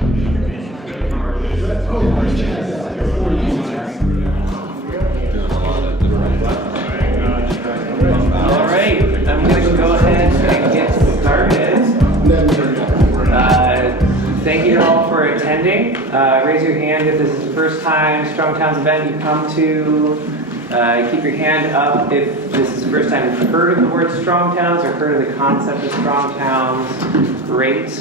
All right, I'm going to go ahead and get started. Thank you all for attending. Raise your hand if this is the first time Strong Towns event you come to. Keep your hand up if this is the first time you've heard of the word Strong Towns or heard of the concept of Strong Towns. Great.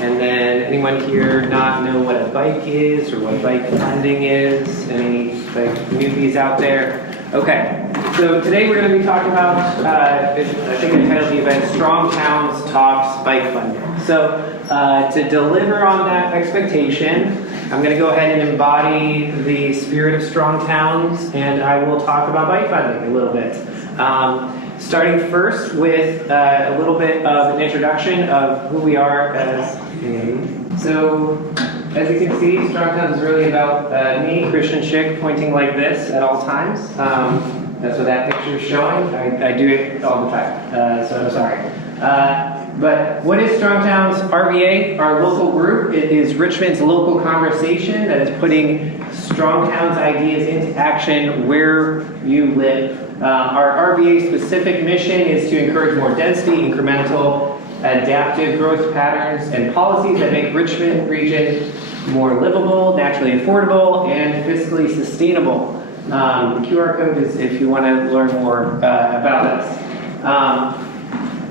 And then anyone here not know what a bike is or what bike funding is? Any like newbies out there? Okay. So today we're going to be talking about, I think I titled the event, Strong Towns Talks Bike Funding. So to deliver on that expectation, I'm going to go ahead and embody the spirit of Strong Towns, and I will talk about bike funding a little bit. Starting first with a little bit of an introduction of who we are as a... So, as you can see, Strong Towns is really about me, Christian Schick, pointing like this at all times. That's what that picture is showing. I do it all the time, so I'm sorry. But what is Strong Towns RVA? Our local group. It is Richmond's local conversation that is putting Strong Towns ideas into action where you live. Our RVA specific mission is to encourage more density, incremental, adaptive growth patterns, and policies that make Richmond region more livable, naturally affordable, and fiscally sustainable. The QR code is if you want to learn more about us.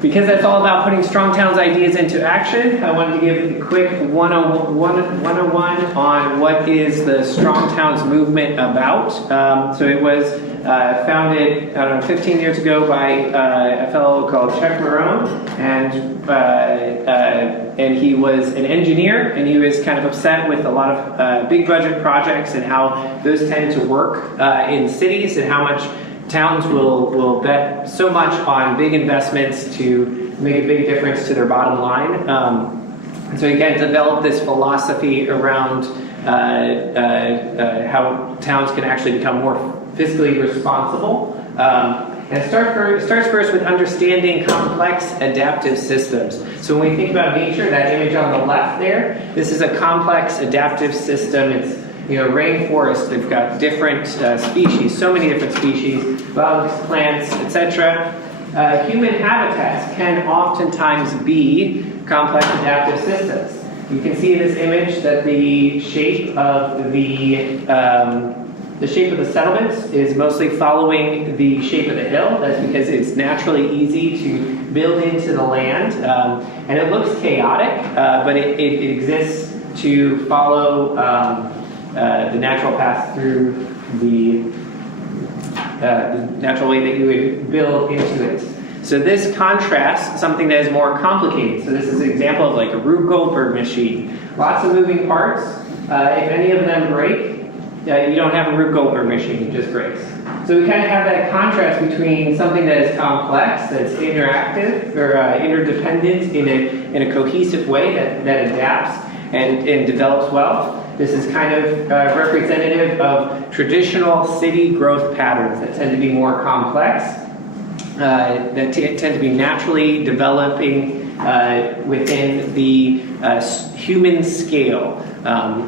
Because that's all about putting Strong Towns ideas into action, I wanted to give a quick 101 on what is the Strong Towns movement about. So it was founded, I don't know, 15 years ago by a fellow called Chuck Marone, and he was an engineer, and he was kind of upset with a lot of big budget projects and how those tend to work in cities and how much towns will bet so much on big investments to make a big difference to their bottom line. And so he kind of developed this philosophy around how towns can actually become more fiscally responsible. And it starts first with understanding complex adaptive systems. So when we think about nature, that image on the left there, this is a complex adaptive system. It's rainforest, they've got different species, so many different species, bugs, plants, etc. Human habitats can oftentimes be complex adaptive systems. You can see in this image that the shape of the settlements is mostly following the shape of the hill. That's because it's naturally easy to build into the land, and it looks chaotic, but it exists to follow the natural path through the natural way that you would build into it. So this contrasts something that is more complicated. So this is an example of like a Rube Goldberg machine. Lots of moving parts. If any of them break, you don't have a Rube Goldberg machine, it just breaks. So we kind of have that contrast between something that is complex, that's interactive, or interdependent in a cohesive way that adapts and develops well. This is kind of representative of traditional city growth patterns that tend to be more complex, that tend to be naturally developing within the human scale.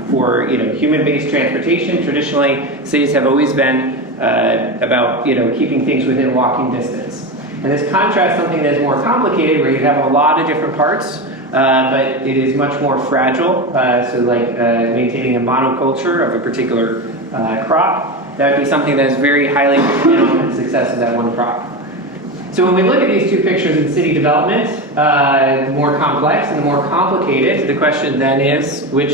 For human-based transportation, traditionally cities have always been about keeping things within walking distance. And this contrasts something that is more complicated, where you have a lot of different parts. But it is much more fragile, so like maintaining a monoculture of a particular crop, that would be something that is very highly dependent on the success of that one crop. So when we look at these two pictures in city development, the more complex and the more complicated, the question then is, what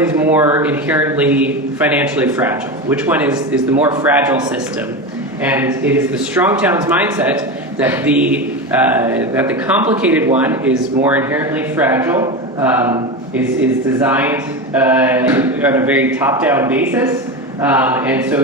is more inherently financially fragile? Which one is the more fragile system? And it is the Strong Towns mindset that the complicated one is more inherently fragile, is designed on a very top-down basis, and so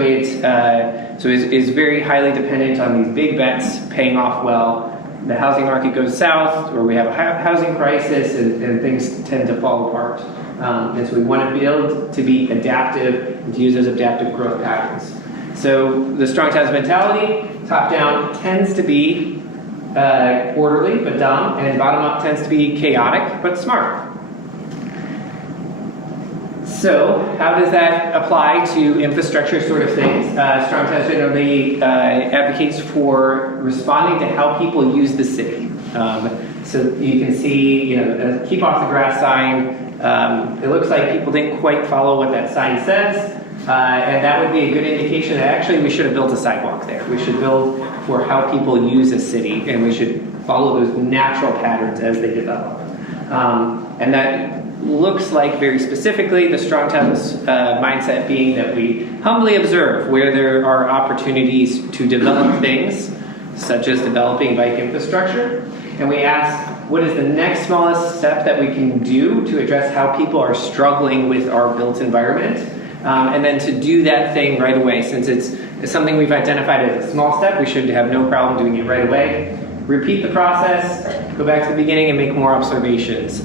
is very highly dependent on these big bets paying off well. The housing market goes south, or we have a housing crisis, and things tend to fall apart. And so we want to build to be adaptive and to use those adaptive growth patterns. So the Strong Towns mentality, top-down tends to be orderly but dumb, and bottom-up tends to be chaotic but smart. So how does that apply to infrastructure sort of things? Strong Towns generally advocates for responding to how people use the city. So you can see, a keep off the grass sign. It looks like people didn't quite follow what that sign says. And that would be a good indication that actually we should have built a sidewalk there. We should build for how people use a city, and we should follow those natural patterns as they develop. And that looks like very specifically the Strong Towns mindset being that we humbly observe where there are opportunities to develop things, such as developing bike infrastructure, and we ask, what is the next smallest step that we can do to address how people are struggling with our built environment? And then to do that thing right away, since it's something we've identified as a small step, we should have no problem doing it right away. Repeat the process, go back to the beginning and make more observations.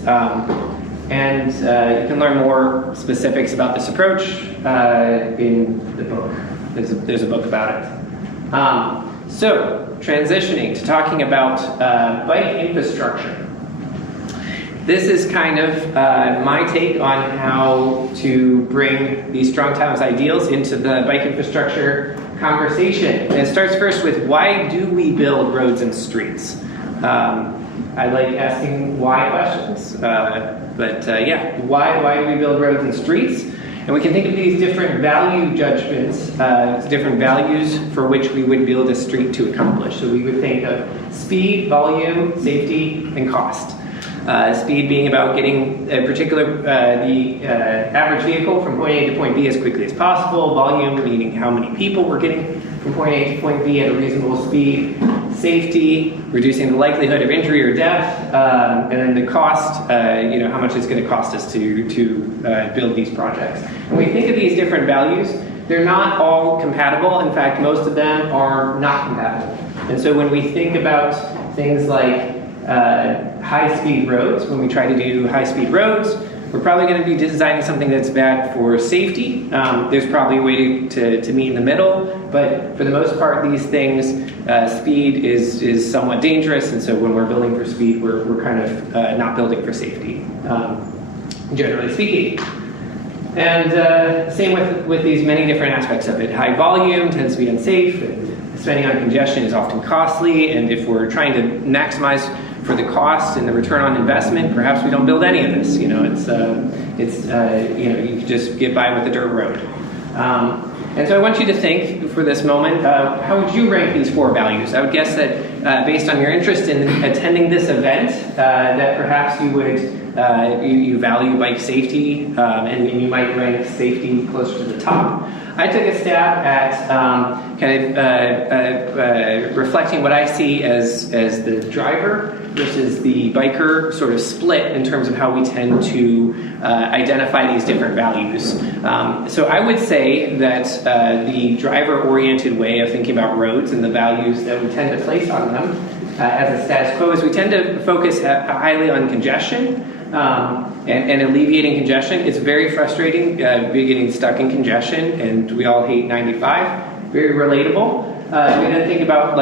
And you can learn more specifics about this approach in the book. There's a book about it. So, transitioning to talking about bike infrastructure. This is kind of my take on how to bring these Strong Towns ideals into the bike infrastructure conversation. And it starts first with, why do we build roads and streets? I like asking why questions, yeah, why do we build roads and streets? And we can think of these different value judgments, different values for which we would build a street to accomplish. So we would think of speed, volume, safety, and cost. Speed being about getting a particular, the average vehicle from point A to point B as quickly as possible. Volume meaning how many people we're getting from point A to point B at a reasonable speed. Safety, reducing the likelihood of injury or death. And then the cost, how much it's going to cost us to build these projects. When we think of these different values, they're not all compatible. In fact, most of them are not compatible. And so when we think about things like high-speed roads, when we try to do high-speed roads, we're probably going to be designing something that's bad for safety. There's probably a way to meet in the middle, but for the most part, these things, speed is somewhat dangerous, and so when we're building for speed, we're kind of not building for safety, generally speaking. And same with these many different aspects of it. High volume tends to be unsafe, and spending on congestion is often costly, and if we're trying to maximize for the cost and the return on investment, perhaps we don't build any of this. You can just get by with the dirt road. And so I want you to think for this moment, how would you rank these four values? I would guess that based on your interest in attending this event, that perhaps you would you value bike safety, and you might rank safety closer to the top. I took a stab at reflecting what I see as the driver versus the biker sort of split in terms of how we tend to identify these different values. So I would say that the driver-oriented way of thinking about roads and the values that we tend to place on them as a status quo is we tend to focus highly on congestion. And alleviating congestion. It's very frustrating getting stuck in congestion, and we all hate 95. Very relatable. We then think about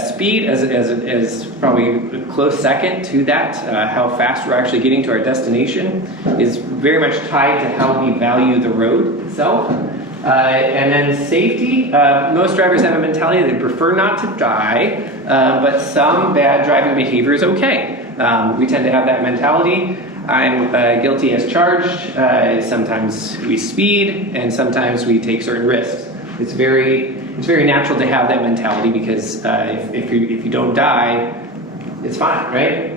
speed as probably a close second to that. How fast we're actually getting to our destination is very much tied to how we value the road itself. And then safety. Most drivers have a mentality they prefer not to die, but some bad driving behavior is okay. We tend to have that mentality. I'm guilty as charged. Sometimes we speed, and sometimes we take certain risks. It's very natural to have that mentality because if you don't die, it's fine, right?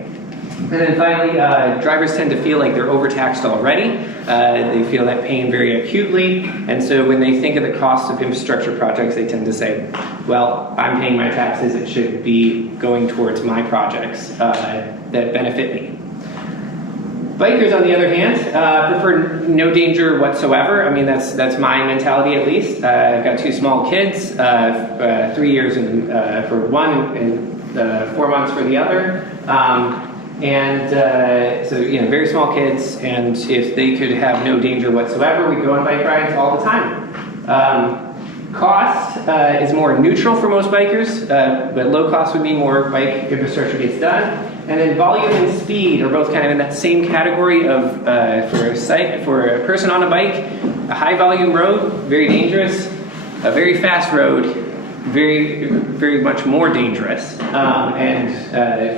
And then finally, drivers tend to feel like they're overtaxed already. They feel that pain very acutely, and so when they think of the cost of infrastructure projects, they tend to say, well, I'm paying my taxes, it should be going towards my projects that benefit me. Bikers, on the other hand, prefer no danger whatsoever. I mean, that's my mentality at least. I've got two small kids, 3 years for one and 4 months for the other. So very small kids, and if they could have no danger whatsoever, we go on bike rides all the time. Cost is more neutral for most bikers, but low cost would mean more bike infrastructure gets done. And then volume and speed are both kind of in that same category of, for a person on a bike, a high volume road, very dangerous, a very fast road, very, very much more dangerous. And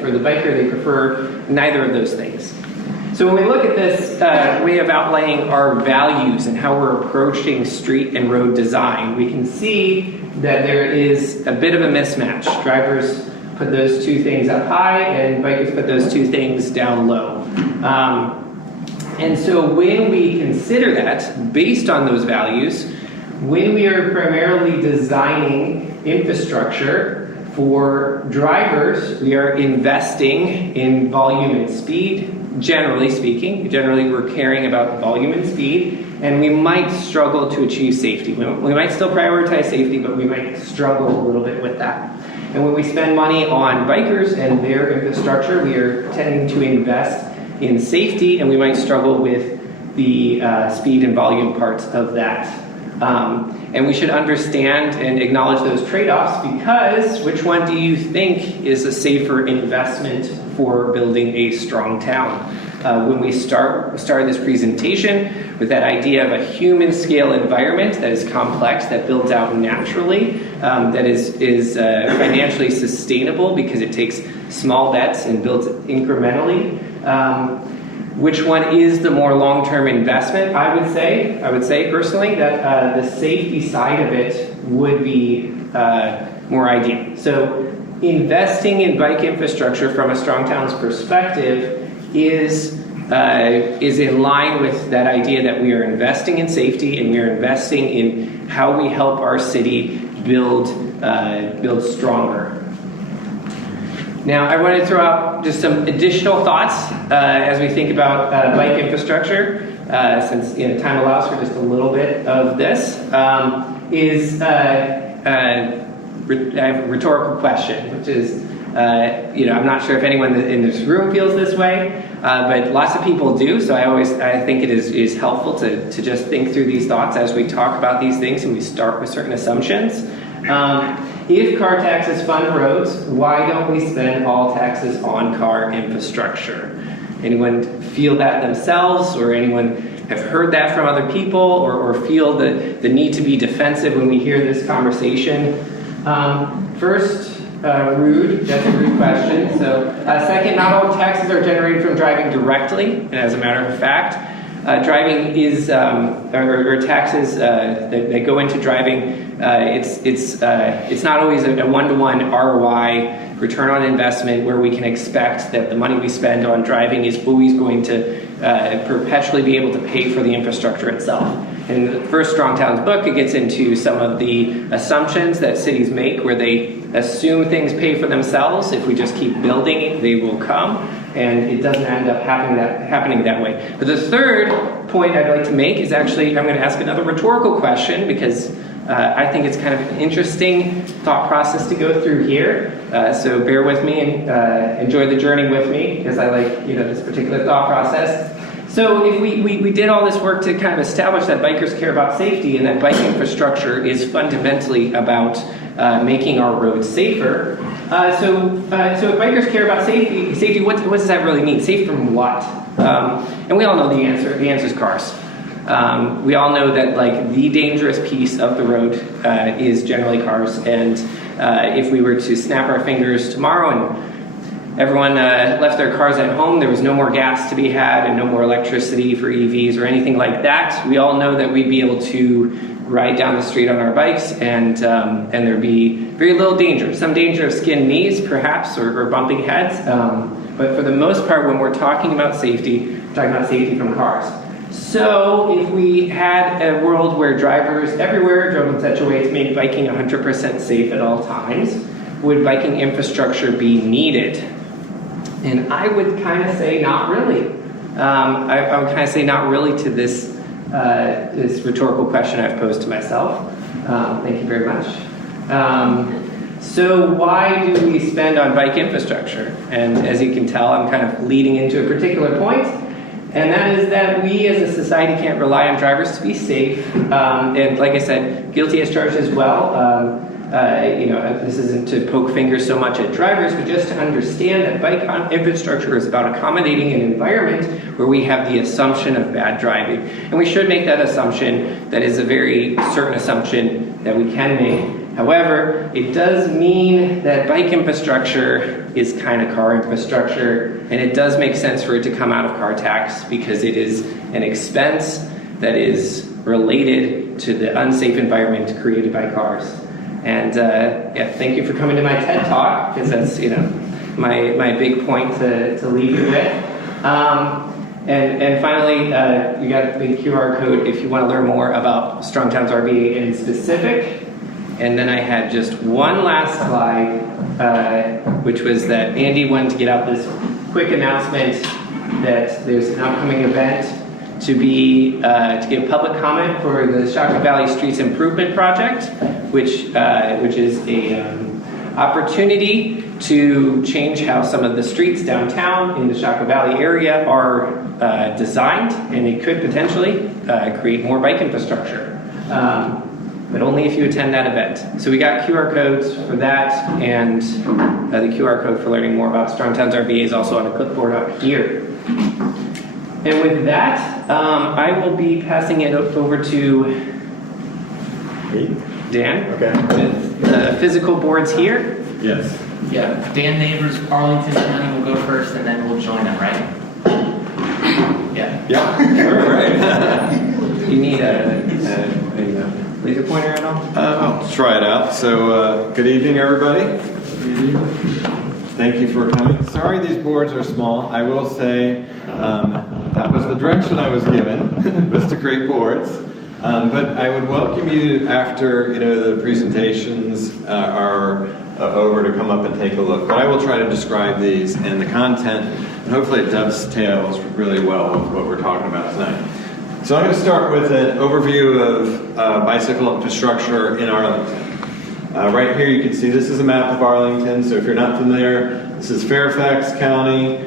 for the biker, they prefer neither of those things. So when we look at this way of outlining our values and how we're approaching street and road design, we can see that there is a bit of a mismatch. Drivers put those two things up high and bikers put those two things down low. And so when we consider that, based on those values, when we are primarily designing infrastructure for drivers, we are investing in volume and speed. Generally speaking, we're caring about volume and speed, and we might struggle to achieve safety. We might still prioritize safety, but we might struggle a little bit with that. And when we spend money on bikers and their infrastructure, we are tending to invest in safety, and we might struggle with the speed and volume parts of that. And we should understand and acknowledge those trade-offs, because which one do you think is a safer investment for building a strong town? When we started this presentation with that idea of a human scale environment that is complex, that builds out naturally, that is financially sustainable because it takes small bets and builds incrementally. Which one is the more long-term investment? I would say personally that the safety side of it would be more ideal. So investing in bike infrastructure from a Strong Towns perspective is in line with that idea that we are investing in safety and we are investing in how we help our city build stronger. Now, I want to throw out just some additional thoughts as we think about bike infrastructure, since time allows for just a little bit of this. I have a rhetorical question, which is, I'm not sure if anyone in this room feels this way, but lots of people do. So I think it is helpful to just think through these thoughts as we talk about these things, and we start with certain assumptions. If car taxes fund roads, why don't we spend all taxes on car infrastructure? Anyone feel that themselves, or anyone have heard that from other people, or feel the need to be defensive when we hear this conversation? First, rude. That's a rude question. So, second, not all taxes are generated from driving directly. And as a matter of fact, driving is, or taxes that go into driving. It's not always a one-to-one ROI, return on investment, where we can expect that the money we spend on driving is always going to perpetually be able to pay for the infrastructure itself. In the first Strong Towns book, it gets into some of the assumptions that cities make, where they assume things pay for themselves. If we just keep building, they will come, and it doesn't end up happening that way. But the third point I'd like to make is actually, I'm going to ask another rhetorical question, because I think it's kind of an interesting thought process to go through here. So bear with me and enjoy the journey with me, because I like this particular thought process. So if we did all this work to kind of establish that bikers care about safety, and that bike infrastructure is fundamentally about making our roads safer. So if bikers care about safety, what does that really mean? Safe from what? And we all know the answer. The answer is cars. We all know that the dangerous piece of the road is generally cars, and if we were to snap our fingers tomorrow and everyone left their cars at home, there was no more gas to be had and no more electricity for EVs or anything like that, we all know that we'd be able to ride down the street on our bikes, and there'd be very little danger. Some danger of skinned knees, perhaps, or bumping heads, but for the most part, when we're talking about safety, we're talking about safety from cars. So if we had a world where drivers everywhere drove in such a way to make biking 100% safe at all times, would biking infrastructure be needed? And I would kind of say not really. I would kind of say not really to this rhetorical question I've posed to myself. Thank you very much. So why do we spend on bike infrastructure? And as you can tell, I'm kind of leading into a particular point. And that is that we as a society can't rely on drivers to be safe. And like I said, guilty as charged as well. this isn't to poke fingers so much at drivers, but just to understand that bike infrastructure is about accommodating an environment where we have the assumption of bad driving. And we should make that assumption. That is a very certain assumption that we can make. However, it does mean that bike infrastructure is kind of car infrastructure, and it does make sense for it to come out of car tax because it is an expense that is related to the unsafe environment created by cars. And thank you for coming to my TED Talk, because that's my big point to leave you with. And finally, you got the QR code if you want to learn more about Strong Towns RVA in specific. And then I had just one last slide, which was that Andy wanted to get out this quick announcement that there's an upcoming event to give public comment for the Shaka Valley Streets Improvement Project, which is a opportunity to change how some of the streets downtown in the Shaka Valley area are designed, and it could potentially create more bike infrastructure. But only if you attend that event. So we got QR codes for that, and the QR code for learning more about Strong Towns RVA is also on a clipboard up here. And with that, I will be passing it over to Dan. Okay. With the physical boards here. Yes. Yeah, Dan Neighbors, Arlington County will go first, and then we'll join them, right? Yeah. Yeah. Sure. Right. You need a laser pointer at all? I'll try it out. So, good evening, everybody. Thank you for coming. Sorry, these boards are small. I will say that was the direction I was given, was to create boards. But I would welcome you after the presentations are over to come up and take a look. But I will try to describe these and the content, and hopefully it dovetails really well with what we're talking about tonight. So I'm going to start with an overview of bicycle infrastructure in Arlington. Right here you can see this is a map of Arlington. So if you're not familiar, this is Fairfax County.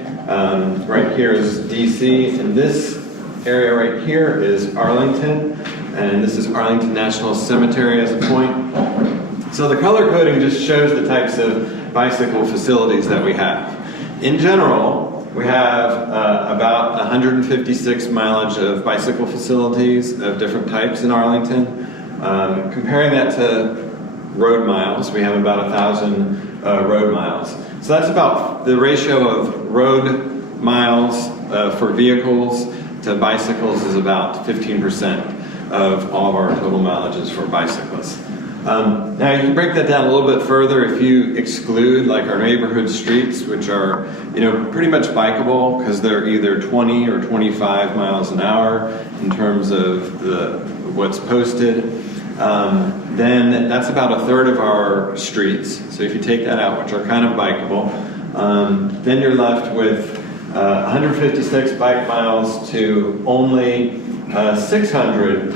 Right here is DC, and this area right here is Arlington, and this is Arlington National Cemetery as a point. So the color coding just shows the types of bicycle facilities that we have. In general, we have about 156 mileage of bicycle facilities of different types in Arlington. Comparing that to road miles, we have about 1,000 road miles. So that's about the ratio of road miles for vehicles to bicycles is about 15% of all of our total mileages for bicyclists. Now you can break that down a little bit further if you exclude like our neighborhood streets, which are pretty much bikeable because they're either 20 or 25 miles an hour in terms of what's posted. Then that's about a third of our streets. So if you take that out, which are kind of bikeable, then you're left with 156 bike miles to only 600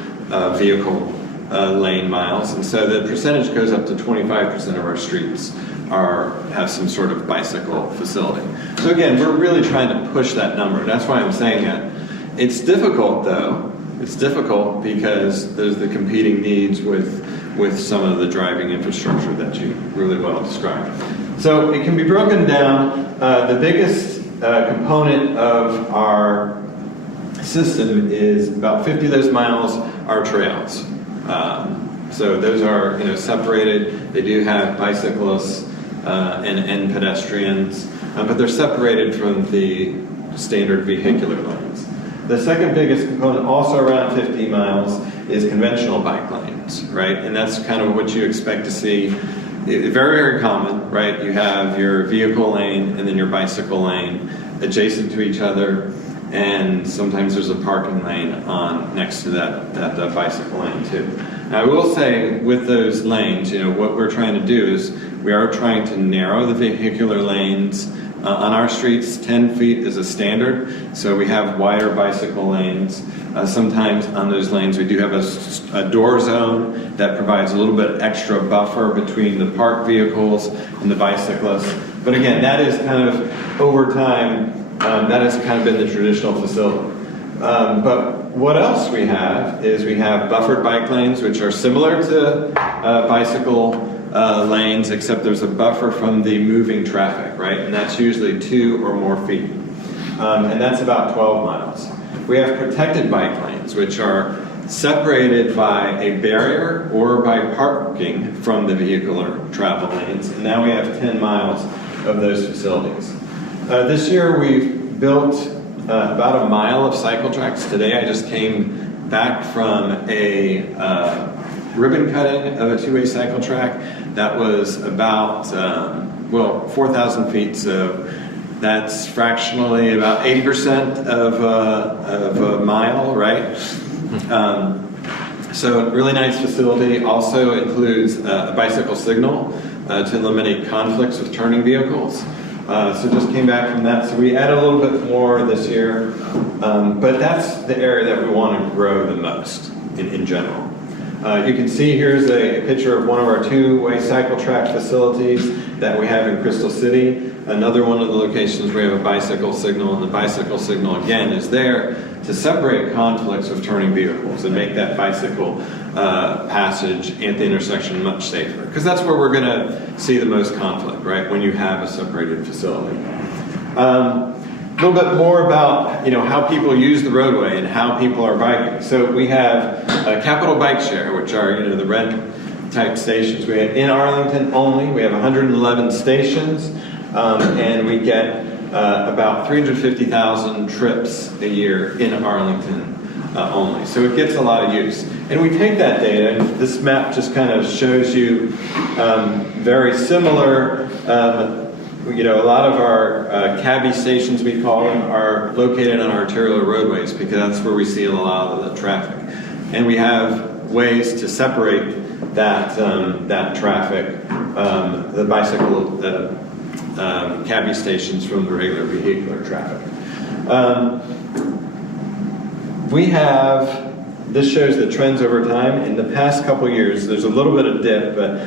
vehicle lane miles, and so the percentage goes up to 25% of our streets have some sort of bicycle facility. So again, we're really trying to push that number. That's why I'm saying that. It's difficult though. It's difficult because there's the competing needs with some of the driving infrastructure that you really well described. So it can be broken down. The biggest component of our system is about 50 of those miles are trails. So those are separated. They do have bicyclists and pedestrians, but they're separated from the standard vehicular lanes. The second biggest component, also around 50 miles, is conventional bike lanes, right? And that's kind of what you expect to see. Very, very common, right? You have your vehicle lane and then your bicycle lane adjacent to each other, and sometimes there's a parking lane next to that bicycle lane too. Now I will say with those lanes, what we're trying to do is we are trying to narrow the vehicular lanes on our streets. 10 feet is a standard, so we have wider bicycle lanes. Sometimes on those lanes we do have a door zone that provides a little bit extra buffer between the parked vehicles and the bicyclists. But again, that is kind of over time, that has kind of been the traditional facility. But what else we have is we have buffered bike lanes, which are similar to bicycle lanes, except there's a buffer from the moving traffic, right? And that's usually 2 or more feet. And that's about 12 miles. We have protected bike lanes, which are separated by a barrier or by parking from the vehicular travel lanes. And now we have 10 miles of those facilities. This year we've built about a mile of cycle tracks. Today I just came back from a ribbon cutting of a 2-way cycle track that was about, 4,000 feet. So that's fractionally about 80% of a mile, right? So really nice facility. Also includes a bicycle signal to eliminate conflicts with turning vehicles. So just came back from that. So we added a little bit more this year, but that's the area that we want to grow the most in general. You can see here's a picture of one of our 2-way cycle track facilities that we have in Crystal City. Another one of the locations where we have a bicycle signal, and the bicycle signal again is there to separate conflicts with turning vehicles and make that bicycle passage at the intersection much safer. Because that's where we're going to see the most conflict, right? When you have a separated facility. A little bit more about how people use the roadway and how people are biking. So we have Capital Bike Share, which are the rent type stations. We have in Arlington only. We have 111 stations, and we get about 350,000 trips a year in Arlington only. So it gets a lot of use. And we take that data, and this map just kind of shows you very similar. A lot of our cabbie stations, we call them, are located on arterial roadways because that's where we see a lot of the traffic. And we have ways to separate that traffic, the bicycle cabbie stations from the regular vehicular traffic. This shows the trends over time. In the past couple years, there's a little bit of dip, but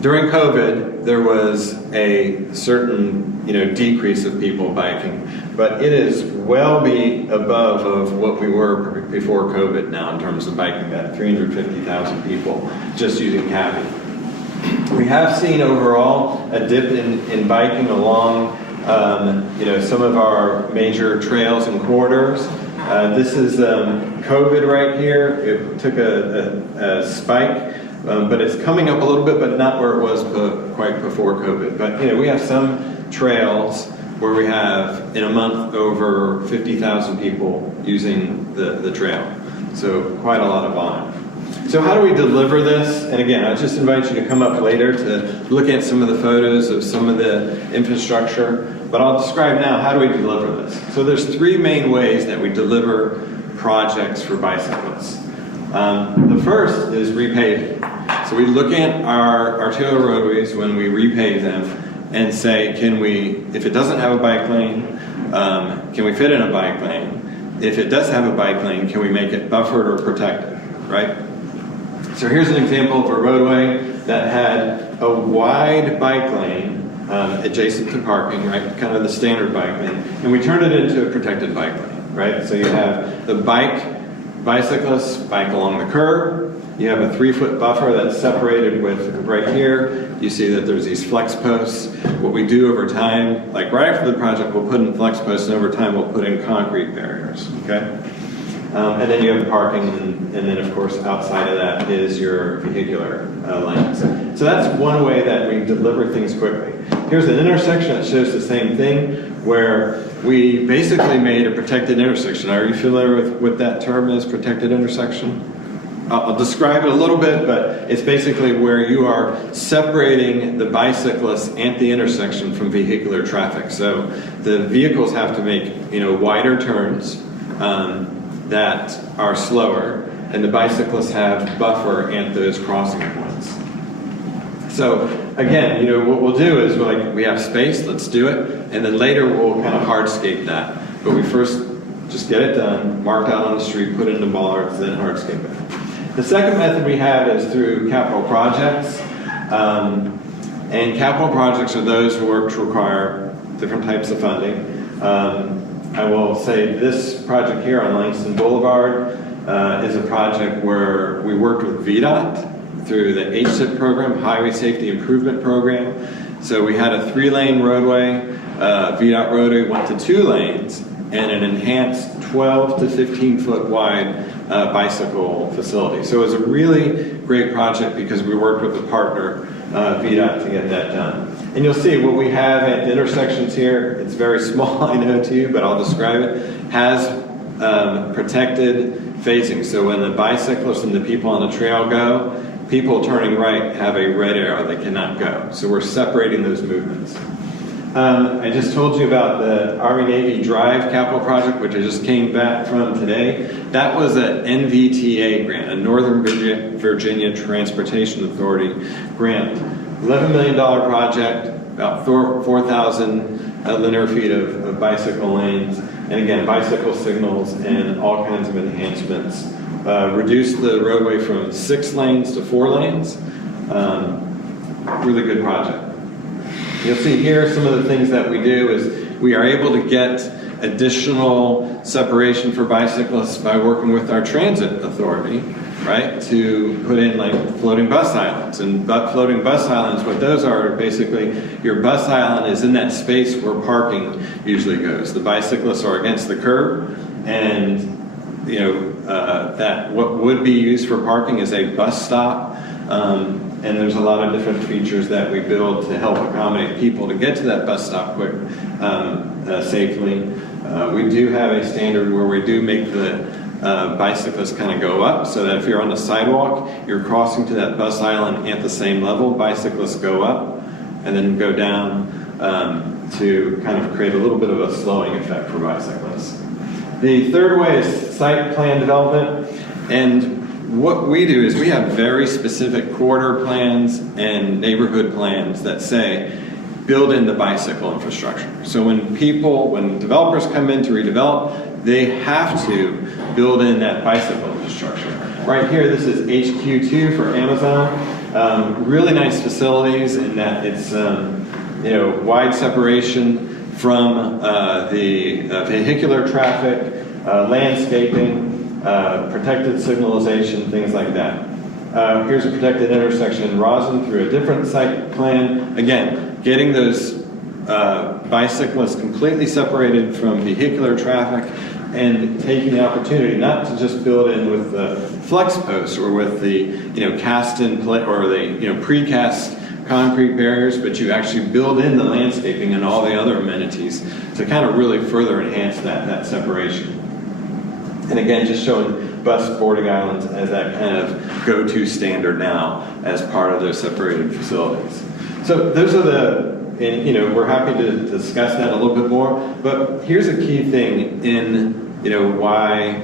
during COVID, there was a certain, decrease of people biking, but it is well above of what we were before COVID now in terms of biking, that 350,000 people just using cabbie. We have seen overall a dip in biking along, some of our major trails and corridors. This is COVID right here. It took a spike. But it's coming up a little bit, but not where it was quite before COVID. But we have some trails where we have in a month over 50,000 people using the trail. So quite a lot of volume. So how do we deliver this? And again, I just invite you to come up later to look at some of the photos of some of the infrastructure. But I'll describe now how do we deliver this. So there's 3 main ways that we deliver projects for bicyclists. The first is repaving. So we look at our arterial roadways when we repave them and say, if it doesn't have a bike lane, can we fit in a bike lane? If it does have a bike lane, can we make it buffered or protected, right? So here's an example of a roadway that had a wide bike lane adjacent to parking, right? Kind of the standard bike lane. And we turned it into a protected bike lane, right? So you have the bicyclists bike along the curb. You have a 3-foot buffer that's separated with, right here, you see that there's these flex posts. What we do over time, like right after the project, we'll put in flex posts, and over time we'll put in concrete barriers, okay? And then you have parking, and then of course outside of that is your vehicular lanes. So that's one way that we deliver things quickly. Here's an intersection that shows the same thing, where we basically made a protected intersection. Are you familiar with what that term is, protected intersection? I'll describe it a little bit, but it's basically where you are separating the bicyclists at the intersection from vehicular traffic. So the vehicles have to make wider turns that are slower, and the bicyclists have buffer at those crossing points. So again, what we'll do is we have space, let's do it, and then later we'll kind of hardscape that. But we first just get it done, marked out on the street, put it in the bollards, then hardscape it. The second method we have is through capital projects. And capital projects are those which require different types of funding. I will say this project here on Langston Boulevard is a project where we worked with VDOT through the HSIP program, Highway Safety Improvement Program. So we had a 3-lane roadway, VDOT roadway went to 2 lanes, and an enhanced 12 to 15 foot wide bicycle facility. So it was a really great project because we worked with a partner, VDOT, to get that done. And you'll see what we have at the intersections here, it's very small, I know to you, but I'll describe it, has protected phasing. So when the bicyclists and the people on the trail go, people turning right have a red arrow, they cannot go. So we're separating those movements. I just told you about the Army-Navy Drive capital project, which I just came back from today. That was an NVTA grant, a Northern Virginia Transportation Authority grant. $11 million project, about 4,000 linear feet of bicycle lanes, and again, bicycle signals and all kinds of enhancements. Reduced the roadway from 6 lanes to 4 lanes. Really good project. You'll see here some of the things that we do is we are able to get additional separation for bicyclists by working with our transit authority, right, to put in like floating bus islands. And floating bus islands, what those are basically, your bus island is in that space where parking usually goes. The bicyclists are against the curb, and that what would be used for parking is a bus stop. And there's a lot of different features that we build to help accommodate people to get to that bus stop quick, safely. We do have a standard where we do make the bicyclists kind of go up, so that if you're on the sidewalk, you're crossing to that bus island at the same level. Bicyclists go up and then go down to kind of create a little bit of a slowing effect for bicyclists. The third way is site plan development, and what we do is we have very specific corridor plans and neighborhood plans that say build in the bicycle infrastructure. So when developers come in to redevelop, they have to build in that bicycle infrastructure. Right here, this is HQ2 for Amazon. Really nice facilities in that it's wide separation from the vehicular traffic, landscaping, protected signalization, things like that. Here's a protected intersection in Roslyn through a different site plan. Again, getting those bicyclists completely separated from vehicular traffic and taking the opportunity not to just build in with the flex posts or with the cast in or the precast concrete barriers, but you actually build in the landscaping and all the other amenities to kind of really further enhance that separation. And again, just showing bus boarding islands as that kind of go-to standard now as part of those separated facilities. So those are we're happy to discuss that a little bit more, but here's a key thing in, why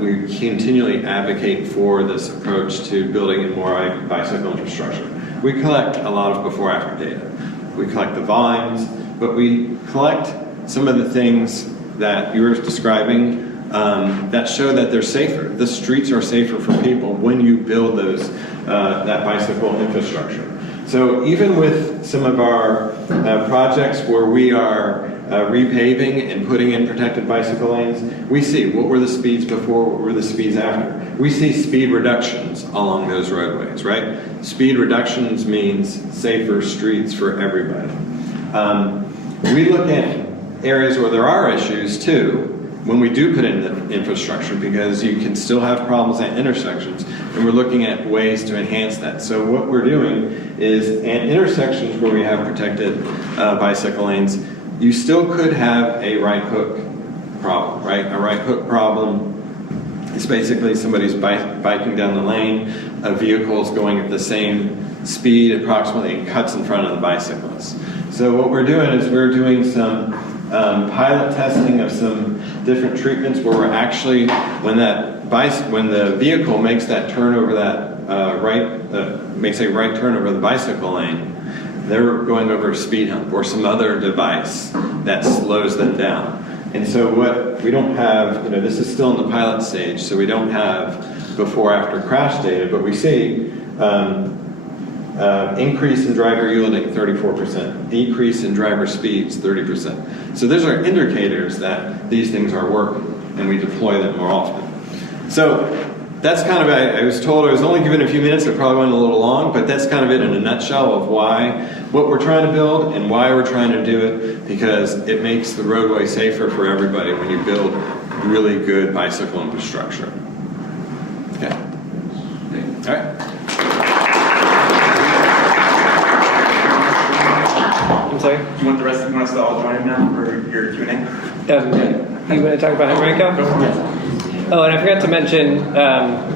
we continually advocate for this approach to building in more bicycle infrastructure. We collect a lot of before-after data. We collect the volumes, but we collect some of the things that you were describing that show that they're safer. The streets are safer for people when you build that bicycle infrastructure. So even with some of our projects where we are repaving and putting in protected bicycle lanes, we see what were the speeds before, what were the speeds after. We see speed reductions along those roadways, right? Speed reductions means safer streets for everybody. We look at areas where there are issues too, when we do put in the infrastructure, because you can still have problems at intersections, and we're looking at ways to enhance that. So what we're doing is at intersections where we have protected bicycle lanes, you still could have a right hook problem, right? A right hook problem is basically somebody's biking down the lane, a vehicle is going at the same speed approximately and cuts in front of the bicyclist. So what we're doing is we're doing some pilot testing of some different treatments where we're actually, when the vehicle makes that turn over makes a right turn over the bicycle lane, they're going over a speed hump or some other device that slows them down. And so we don't have, this is still in the pilot stage, so we don't have before-after crash data, but we see increase in driver yielding 34%, decrease in driver speeds 30%. So those are indicators that these things are working, and we deploy them more often. So that's kind of, I was told I was only given a few minutes, it probably went a little long, but that's kind of it in a nutshell of what we're trying to build and why we're trying to do it, because it makes the roadway safer for everybody when you build really good bicycle infrastructure. Okay. All right. I'm sorry? Do you want us to all join in now for your Q&A? You want to talk about Henrico? Oh, and I forgot to mention,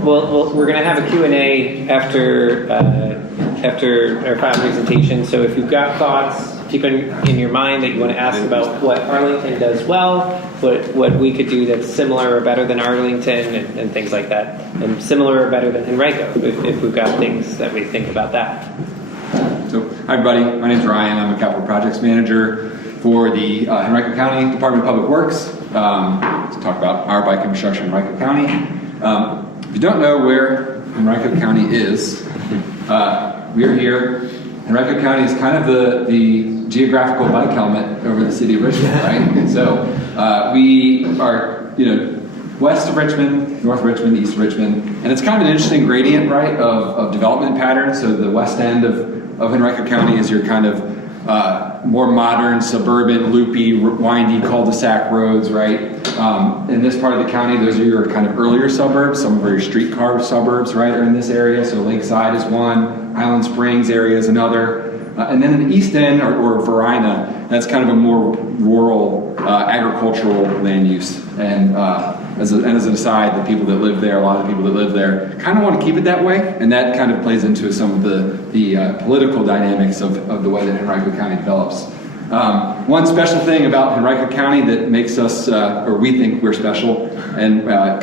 we're going to have a Q&A after our final presentation. So if you've got thoughts, keep in your mind that you want to ask about what Arlington does well, what we could do that's similar or better than Arlington, and things like that, and similar or better than Henrico, if we've got things that we think about that. So, hi everybody, my name is Ryan. I'm a capital projects manager for the Henrico County Department of Public Works. To talk about our bike infrastructure in Henrico County. If you don't know where Henrico County is, we are here. Henrico County is kind of the geographical bike helmet over the city of Richmond, right? And so we are, west of Richmond, north of Richmond, east of Richmond, and it's kind of an interesting gradient, right, of development patterns. So the west end of Henrico County is your kind of more modern, suburban, loopy, windy cul-de-sac roads, right? In this part of the county, those are your kind of earlier suburbs. Some of your streetcar suburbs, right, are in this area. So Lakeside is one, Highland Springs area is another. And then in the east end, or Varina, that's kind of a more rural, agricultural land use. And as an aside, the people that live there, a lot of the people that live there, kind of want to keep it that way, and that kind of plays into some of the political dynamics of the way that Henrico County develops. One special thing about Henrico County that makes us, or we think we're special, and I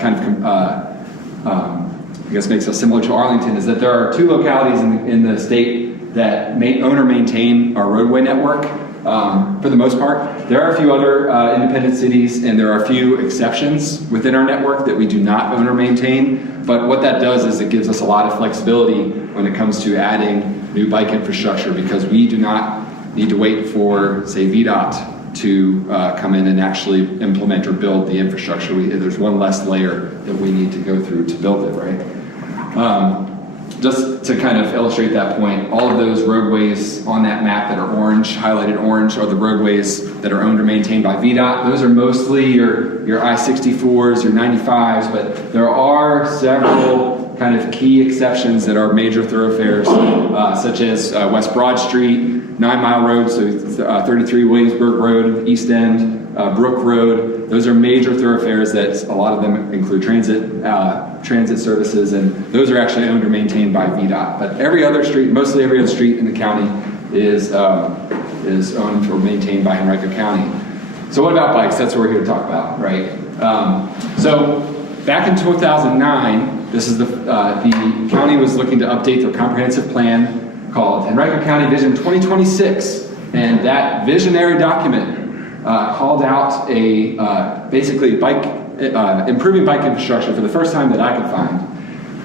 guess makes us similar to Arlington, is that there are two localities in the state that own or maintain our roadway network. For the most part, there are a few other independent cities, and there are a few exceptions within our network that we do not own or maintain. But what that does is it gives us a lot of flexibility when it comes to adding new bike infrastructure, because we do not need to wait for, say, VDOT to come in and actually implement or build the infrastructure. There's one less layer that we need to go through to build it, right? Just to kind of illustrate that point, all of those roadways on that map that are orange, highlighted orange, are the roadways that are owned or maintained by VDOT. Those are mostly your I-64s, your 95s, but there are several kind of key exceptions that are major thoroughfares, such as West Broad Street, 9 Mile Road, so 33 Williamsburg Road, East End, Brook Road. Those are major thoroughfares that a lot of them include transit services, and those are actually owned or maintained by VDOT. But every other street, mostly every other street in the county is owned or maintained by Henrico County. So what about bikes? That's what we're here to talk about, right? So back in 2009, this is the county was looking to update their comprehensive plan called Henrico County Vision 2026, and that visionary document called out basically improving bike infrastructure for the first time that I could find,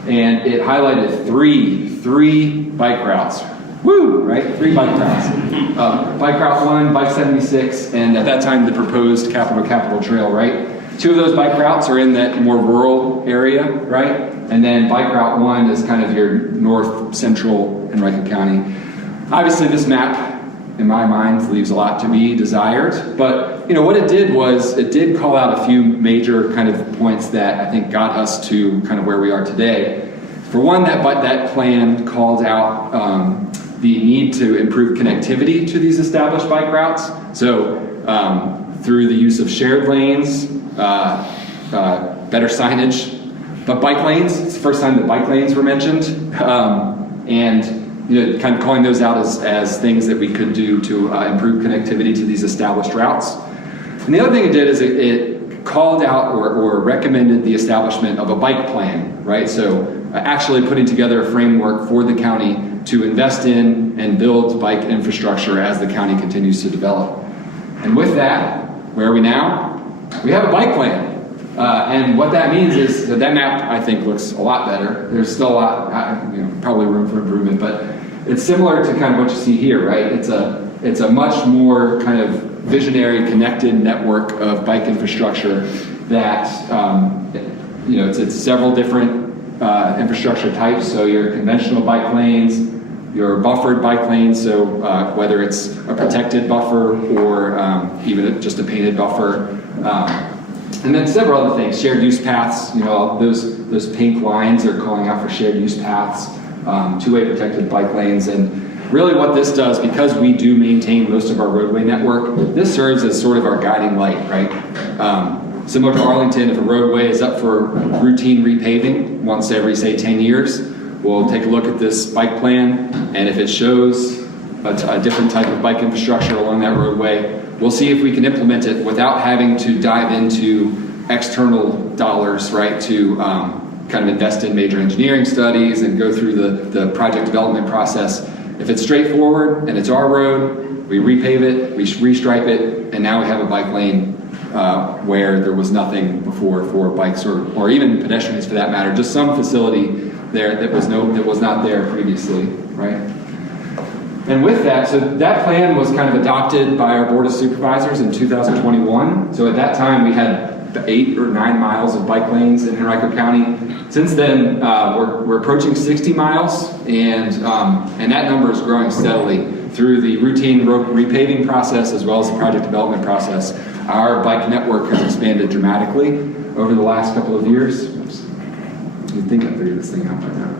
and it highlighted three bike routes. Woo! Right? 3 bike routes. Bike Route 1, Bike 76, and at that time the proposed Capital Trail, right? 2 of those bike routes are in that more rural area, right? And then Bike Route 1 is kind of your north central Henrico County. Obviously this map, in my mind, leaves a lot to be desired, but what it did was it did call out a few major kind of points that I think got us to kind of where we are today. For one, that plan called out the need to improve connectivity to these established bike routes. So through the use of shared lanes, better signage, but bike lanes, it's the first time that bike lanes were mentioned, and kind of calling those out as things that we could do to improve connectivity to these established routes. And the other thing it did is it called out or recommended the establishment of a bike plan, right? So actually putting together a framework for the county to invest in and build bike infrastructure as the county continues to develop. And with that, where are we now? We have a bike plan. And what that means is that map, I think, looks a lot better. There's still a lot, probably room for improvement, but it's similar to kind of what you see here, right? It's a much more kind of visionary, connected network of bike infrastructure that, it's several different infrastructure types, so your conventional bike lanes, your buffered bike lanes, so whether it's a protected buffer or even just a painted buffer. And then several other things, shared use paths, those pink lines are calling out for shared use paths, two-way protected bike lanes, and really what this does, because we do maintain most of our roadway network, this serves as sort of our guiding light, right? Similar to Arlington, if a roadway is up for routine repaving once every, say, 10 years, we'll take a look at this bike plan, and if it shows a different type of bike infrastructure along that roadway, we'll see if we can implement it without having to dive into external dollars, right, to kind of invest in major engineering studies and go through the project development process. If it's straightforward and it's our road, we repave it, we restripe it, and now we have a bike lane where there was nothing before for bikes or even pedestrians for that matter, just some facility there that was not there previously, right? And with that, so that plan was kind of adopted by our Board of Supervisors in 2021. So at that time, we had 8 or 9 miles of bike lanes in Henrico County. Since then, we're approaching 60 miles, and that number is growing steadily through the routine road repaving process as well as the project development process. Our bike network has expanded dramatically over the last couple of years. You'd think I figured this thing out by now.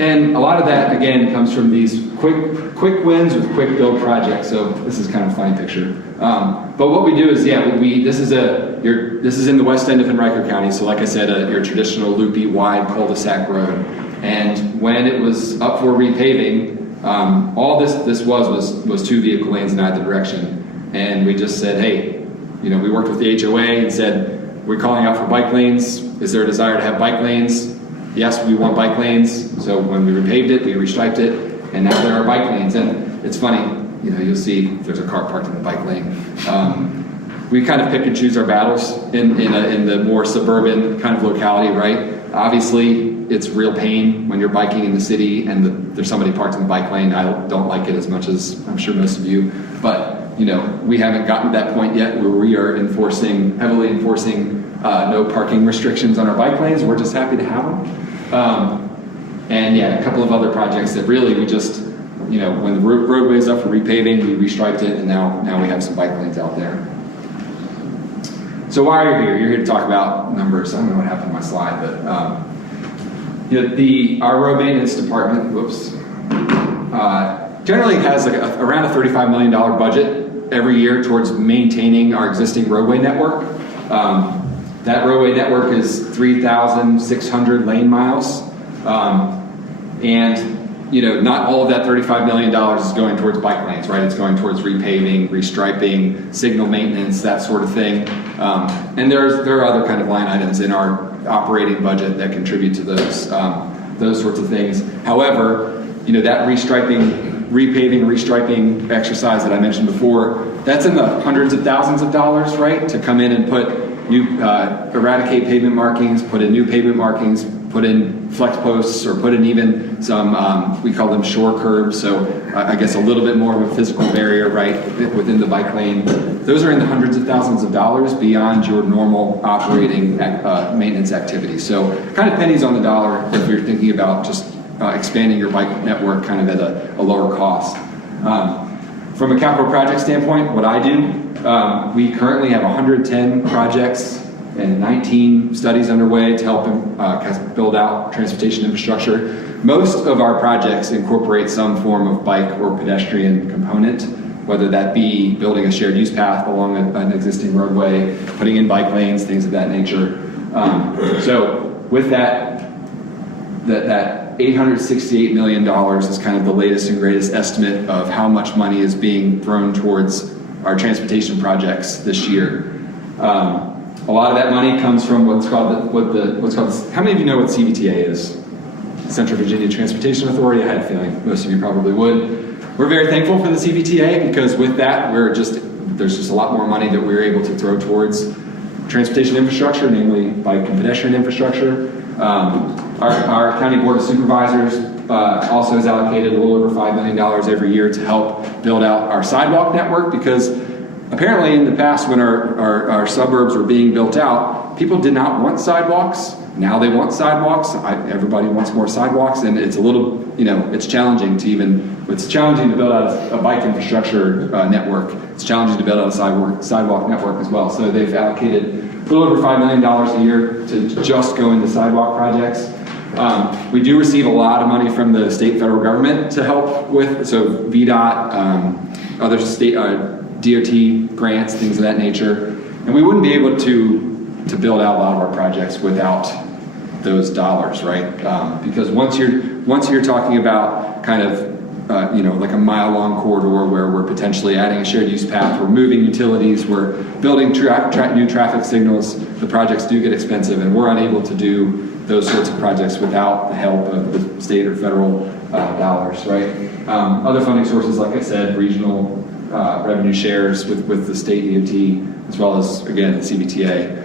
And a lot of that, again, comes from these quick wins with quick build projects. So this is kind of a funny picture. But what we do is, this is in the west end of Henrico County. So like I said, your traditional loopy, wide cul-de-sac road. And when it was up for repaving, all this was 2 vehicle lanes in either direction. And we just said, hey, we worked with the HOA and said, we're calling out for bike lanes. Is there a desire to have bike lanes? Yes, we want bike lanes. So when we repaved it, we restriped it, and now there are bike lanes. And it's funny, you'll see there's a car parked in the bike lane. We kind of pick and choose our battles in the more suburban kind of locality, right? Obviously, it's real pain when you're biking in the city and there's somebody parked in the bike lane. I don't like it as much as I'm sure most of you, but we haven't gotten to that point yet where we are heavily enforcing no parking restrictions on our bike lanes. We're just happy to have them. And a couple of other projects that really we just, when the roadway is up for repaving, we restriped it, and now we have some bike lanes out there. So why are you here? You're here to talk about numbers. I don't know what happened to my slide, but our road maintenance department, generally has around a $35 million budget every year towards maintaining our existing roadway network. That roadway network is 3,600 lane miles. Not all of that $35 million is going towards bike lanes, right? It's going towards repaving, restriping, signal maintenance, that sort of thing. And there are other kind of line items in our operating budget that contribute to those sorts of things. However, that repaving, restriping exercise that I mentioned before, that's in the hundreds of thousands of dollars, right? To come in and eradicate pavement markings, put in new pavement markings, put in flex posts, or put in even some, we call them shore curbs, so I guess a little bit more of a physical barrier, right, within the bike lane. Those are in the hundreds of thousands of dollars beyond your normal operating maintenance activity. So kind of pennies on the dollar if you're thinking about just expanding your bike network kind of at a lower cost. From a capital project standpoint, what I do, we currently have 110 projects and 19 studies underway to help build out transportation infrastructure. Most of our projects incorporate some form of bike or pedestrian component, whether that be building a shared use path along an existing roadway, putting in bike lanes, things of that nature. So with that $868 million is kind of the latest and greatest estimate of how much money is being thrown towards our transportation projects this year. A lot of that money comes from what's called, how many of you know what CVTA is? Central Virginia Transportation Authority. I had a feeling most of you probably would. We're very thankful for the CVTA because with that, there's just a lot more money that we're able to throw towards transportation infrastructure, namely bike and pedestrian infrastructure. Our County Board of Supervisors also has allocated a little over $5 million every year to help build out our sidewalk network because apparently in the past when our suburbs were being built out, people did not want sidewalks. Now they want sidewalks. Everybody wants more sidewalks, and it's a little, it's challenging to build out a bike infrastructure network. It's challenging to build out a sidewalk network as well. So they've allocated a little over $5 million a year to just go into sidewalk projects. We do receive a lot of money from the state federal government to help with, so VDOT, other state DOT grants, things of that nature. And we wouldn't be able to build out a lot of our projects without those dollars, right? Because once you're talking about kind of like a mile-long corridor where we're potentially adding a shared use path, we're moving utilities, we're building new traffic signals, the projects do get expensive, and we're unable to do those sorts of projects without the help of the state or federal dollars, right? Other funding sources, like I said, regional revenue shares with the state DOT, as well as, again, the CBTA.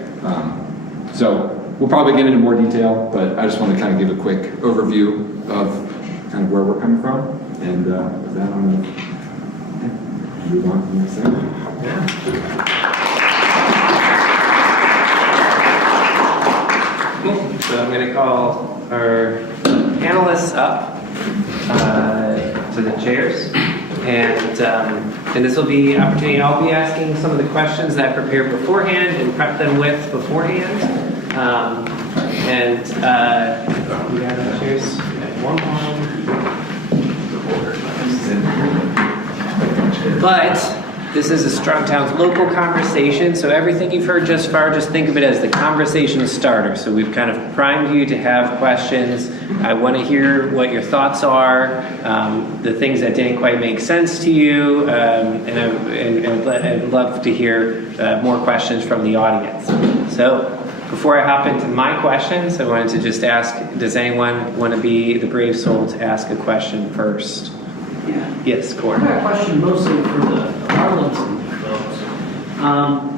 So we'll probably get into more detail, but I just want to kind of give a quick overview of kind of where we're coming from. And with that, I'm going to move on to the next segment. Cool. So I'm going to call our panelists up to the chairs. And this will be opportunity. I'll be asking some of the questions that I prepared beforehand and prep them with beforehand. We got our chairs. We got one more. But this is a Strong Towns local conversation, so everything you've heard just far, just think of it as the conversation starter. So we've kind of primed you to have questions. I want to hear what your thoughts are, the things that didn't quite make sense to you, and I'd love to hear more questions from the audience. So before I hop into my questions, I wanted to just ask, does anyone want to be the brave soul to ask a question first? Yeah. Yes, Corey. I got a question mostly for the Arlington folks.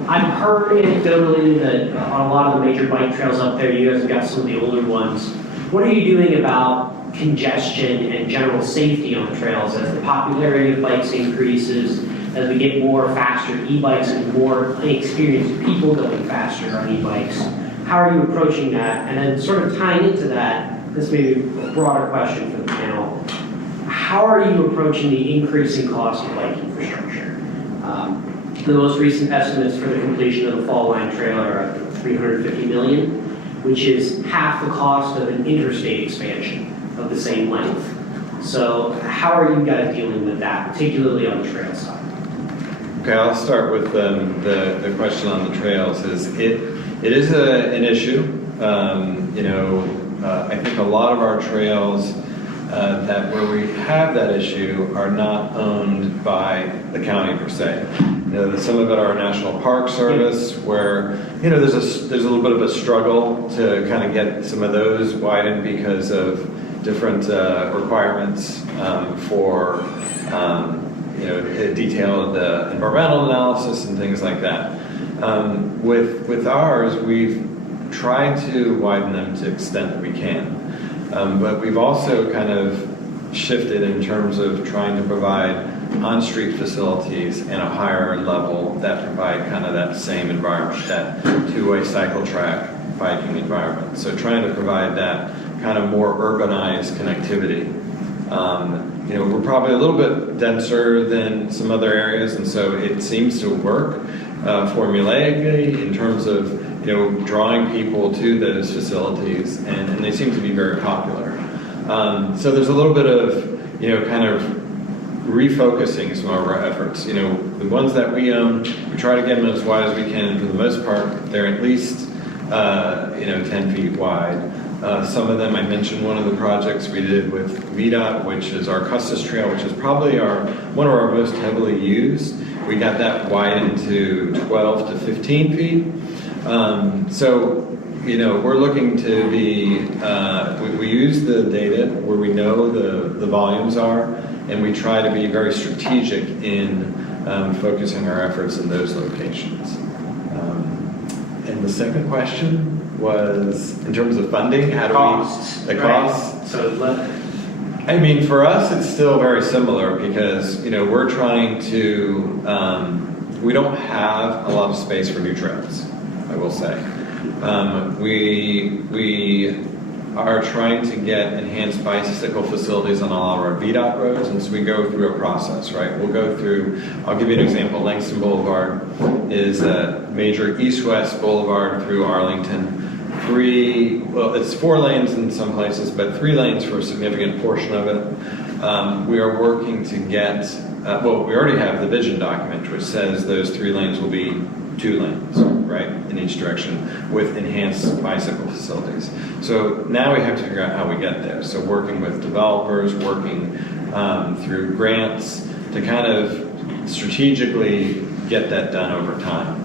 I've heard anecdotally that on a lot of the major bike trails up there, you guys have got some of the older ones. What are you doing about congestion and general safety on the trails as the popularity of bikes increases, as we get more faster e-bikes and more experienced people going faster on e-bikes? How are you approaching that? And then sort of tying into that, this may be a broader question for the panel. How are you approaching the increasing cost of bike infrastructure? The most recent estimates for the completion of the Fall Line Trail are $350 million, which is half the cost of an interstate expansion of the same length. So how are you guys dealing with that, particularly on the trail side? Okay, I'll start with the question on the trails. It is an issue. I think a lot of our trails that where we have that issue are not owned by the county per se. Some of it are National Park Service, where there's a little bit of a struggle to kind of get some of those widened because of different requirements for detailed environmental analysis and things like that. With ours, we've tried to widen them to the extent that we can. But we've also kind of shifted in terms of trying to provide on-street facilities and a higher level that provide kind of that same environment, that two-way cycle track biking environment. So trying to provide that kind of more urbanized connectivity. We're probably a little bit denser than some other areas, and so it seems to work formulaically in terms of drawing people to those facilities, and they seem to be very popular. So there's a little bit of, kind of refocusing some of our efforts. The ones that we own, we try to get them as wide as we can. For the most part, they're at least, 10 feet wide. Some of them, I mentioned one of the projects we did with VDOT, which is our Custis Trail, which is probably one of our most heavily used. We got that widened to 12 to 15 feet. We're looking to be, we use the data where we know the volumes are, and we try to be very strategic in focusing our efforts in those locations. And the second question was, in terms of funding, how do Costs. the costs? So I mean, for us, it's still very similar because, we're trying to, we don't have a lot of space for new trails, I will say. We are trying to get enhanced bicycle facilities on all our VDOT roads, and so we go through a process, right? We'll go through, I'll give you an example. Langston Boulevard is a major east-west boulevard through Arlington. It's 4 lanes in some places, but 3 lanes for a significant portion of it. We are working to get, we already have the vision document, which says those 3 lanes will be 2 lanes, right, in each direction with enhanced bicycle facilities. So now we have to figure out how we get there. So working with developers, working through grants to kind of strategically get that done over time.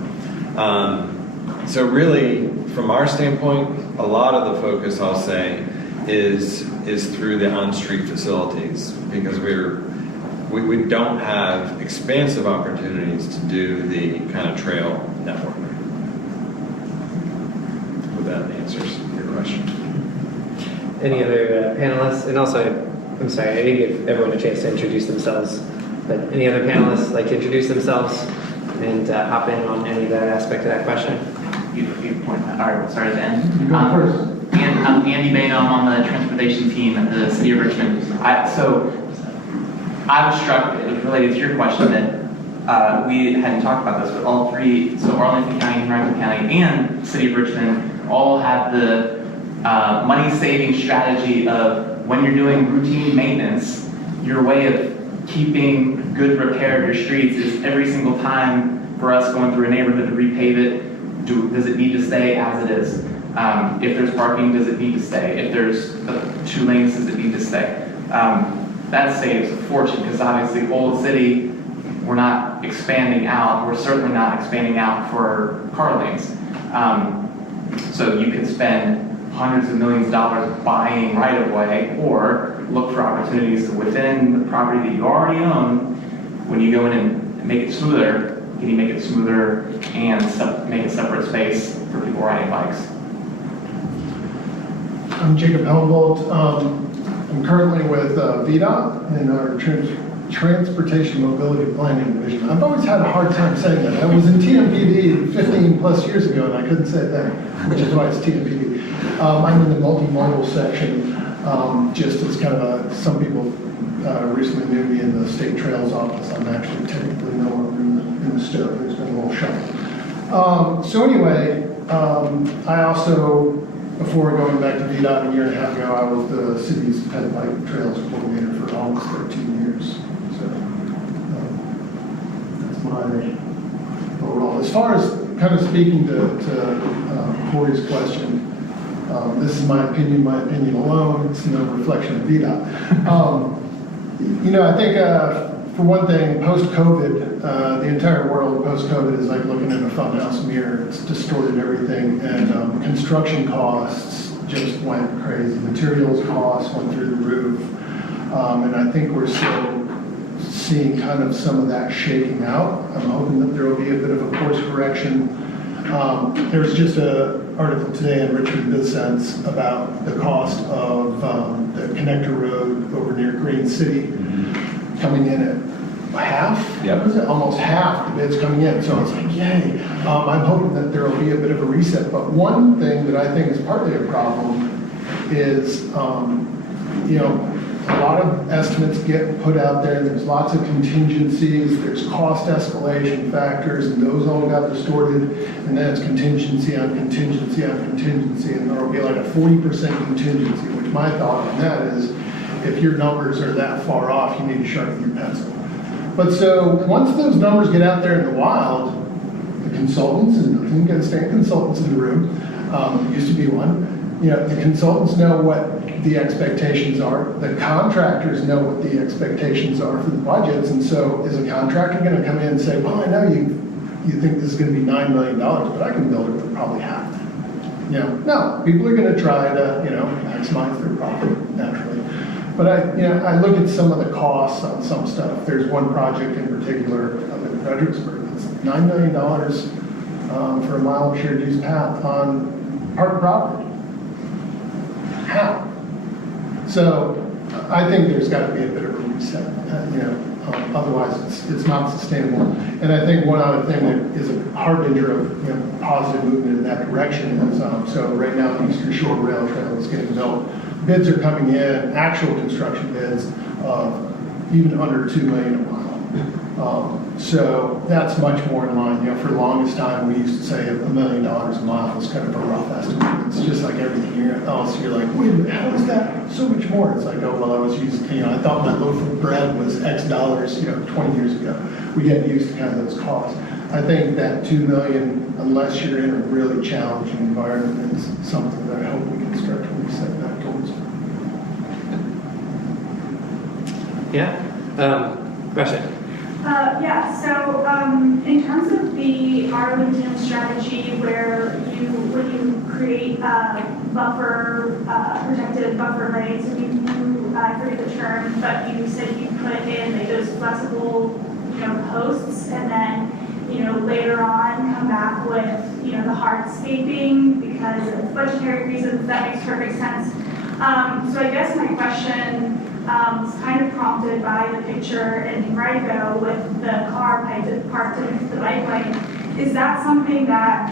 So really, from our standpoint, a lot of the focus, I'll say, is through the on-street facilities, because we don't have expansive opportunities to do the kind of trail network. Hope that answers your question. Any other panelists? And also, I'm sorry, I didn't give everyone a chance to introduce themselves, but any other panelists like to introduce themselves and hop in on any of that aspect of that question? You point that. All right, we'll start at the end. I'm Andy Bain. I'm on the transportation team at the City of Richmond. I was struck, related to your question, that we hadn't talked about this, but all 3, so Arlington County, Henrico County, and City of Richmond all have the money-saving strategy of when you're doing routine maintenance, your way of keeping good repair of your streets is every single time for us going through a neighborhood to repave it, does it need to stay as it is? If there's parking, does it need to stay? If there's 2 lanes, does it need to stay? That saves a fortune, because obviously Old City, we're not expanding out. We're certainly not expanding out for car lanes. So you could spend hundreds of millions of dollars buying right of way, or look for opportunities within the property that you already own. When you go in and make it smoother, can you make it smoother and make a separate space for people riding bikes? I'm Jacob Helmbold. I'm currently with VDOT in our Transportation Mobility Planning Division. I've always had a hard time saying that. I was in TMPD 15 plus years ago and I couldn't say it then, which is why it's TMPD. I'm in the multimodal section, just as kind of some people recently knew me in the State Trails office. I'm actually technically no longer in the STOW. There's been a little shuffle. So anyway, I also, before going back to VDOT a year and a half ago, I was the city's pet bike trails coordinator for almost 13 years. So that's my overall. As far as kind of speaking to Corey's question, this is my opinion alone. It's no reflection of VDOT. I think for one thing, post-COVID, the entire world post-COVID is like looking in a funhouse mirror. It's distorted everything, and construction costs just went crazy. Materials costs went through the roof, and I think we're still seeing kind of some of that shaking out. I'm hoping that there will be a bit of a course correction. There's just an article today in Richmond BizSense about the cost of the connector road over near Green City coming in at half. Yep. What is it? Almost half the bids coming in. So it's like, yay. I'm hoping that there will be a bit of a reset. But one thing that I think is partly a problem is, a lot of estimates get put out there. There's lots of contingencies. There's cost escalation factors, and those all got distorted. And then it's contingency on contingency on contingency, and there will be like a 40% contingency. Which my thought on that is, if your numbers are that far off, you need to sharpen your pencil. But so once those numbers get out there in the wild, the consultants, and you got to stand consultants in the room, used to be one, the consultants know what the expectations are. The contractors know what the expectations are for the budgets. And so is a contractor going to come in and say, well, I know you think this is going to be $9 million, but I can build it for probably half. No, people are going to try to, maximize their profit naturally. But I look at some of the costs on some stuff. There's one project in particular up in Fredericksburg. It's $9 million for a mile of shared use path on park property. How? So I think there's got to be a bit of a reset. Otherwise, it's not sustainable. And I think one other thing that is a harbinger of positive movement in that direction is, so right now the Eastern Shore Rail Trail is getting built. Bids are coming in, actual construction bids, even under $2 million a mile. So that's much more in line. For the longest time, we used to say $1 million a mile was kind of a rough estimate. It's just like everything else. You're like, wait a minute, how is that so much more? It's like, oh, well, I was using, I thought my loaf of bread was X dollars, 20 years ago. We get used to kind of those costs. I think that $2 million, unless you're in a really challenging environment, is something that I hope we can structurally set back towards. Yeah? Question? So in terms of the Arlington strategy where when you create protected buffer lanes, and I forget the term, but you said you put in like those flexible, posts, and then, later on come back with, the hardscaping because of budgetary reasons. That makes perfect sense. So I guess my question is kind of prompted by the picture in Henrico with the car parked in the bike lane. Is that something that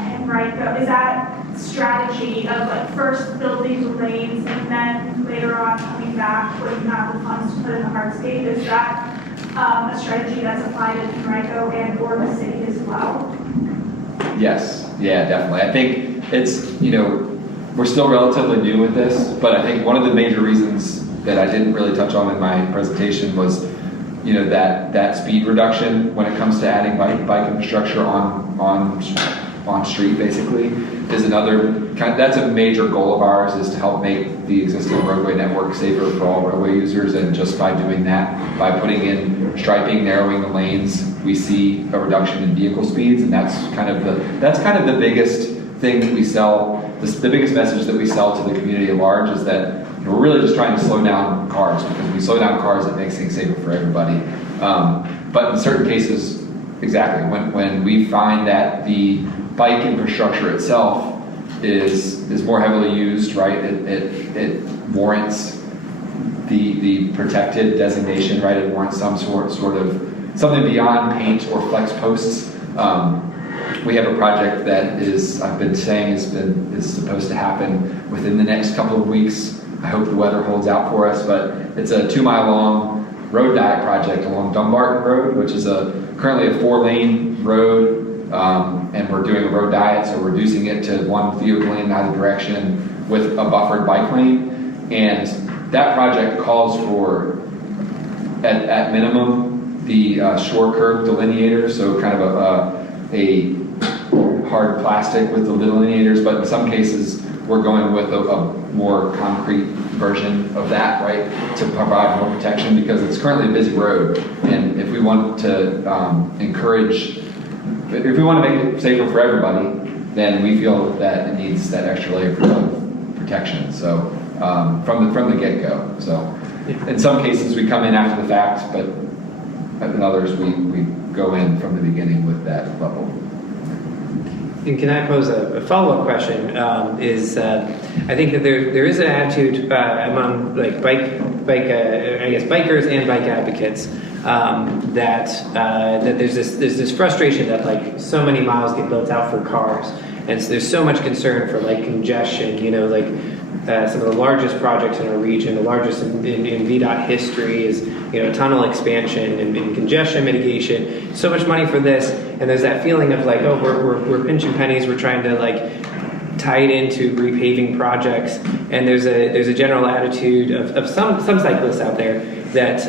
is that strategy of like first building the lanes and then later on coming back when you have the funds to put in the hardscape? Is that a strategy that's applied in Henrico and or the city as well? Yes, yeah, definitely. I think it's, we're still relatively new with this, but I think one of the major reasons that I didn't really touch on in my presentation was, that speed reduction when it comes to adding bike infrastructure on street basically is another that's a major goal of ours, is to help make the existing roadway network safer for all roadway users. And just by doing that, by putting in striping, narrowing the lanes, we see a reduction in vehicle speeds, and that's kind of the biggest thing that we sell. The biggest message that we sell to the community at large is that we're really just trying to slow down cars, because when we slow down cars, it makes things safer for everybody. But in certain cases, exactly, when we find that the bike infrastructure itself is more heavily used, right? It warrants the protected designation, right? It warrants some sort of something beyond paint or flex posts. We have a project that I've been saying is supposed to happen within the next couple of weeks. I hope the weather holds out for us, but it's a 2-mile-long road diet project along Dumbarton Road, which is currently a 4-lane road, and we're doing a road diet, so we're reducing it to 1 vehicle lane in either direction with a buffered bike lane. And that project calls for, at minimum, the shore curb delineator, so kind of a hard plastic with the delineators, but in some cases we're going with a more concrete version of that, right, to provide more protection, because it's currently a busy road. And if we want to if we want to make it safer for everybody, then we feel that it needs that extra layer of protection. So from the get-go. So in some cases we come in after the fact, but in others we go in from the beginning with that level. And can I pose a follow-up question? I think that there is an attitude among like bikers and bike advocates that there's this frustration that like so many miles get built out for cars, and so there's so much concern for like congestion. Some of the largest projects in our region, the largest in VDOT history, is tunnel expansion and congestion mitigation. So much money for this, and there's that feeling of like, oh, we're pinching pennies. We're trying to like tie it into repaving projects, and there's a general attitude of some cyclists out there that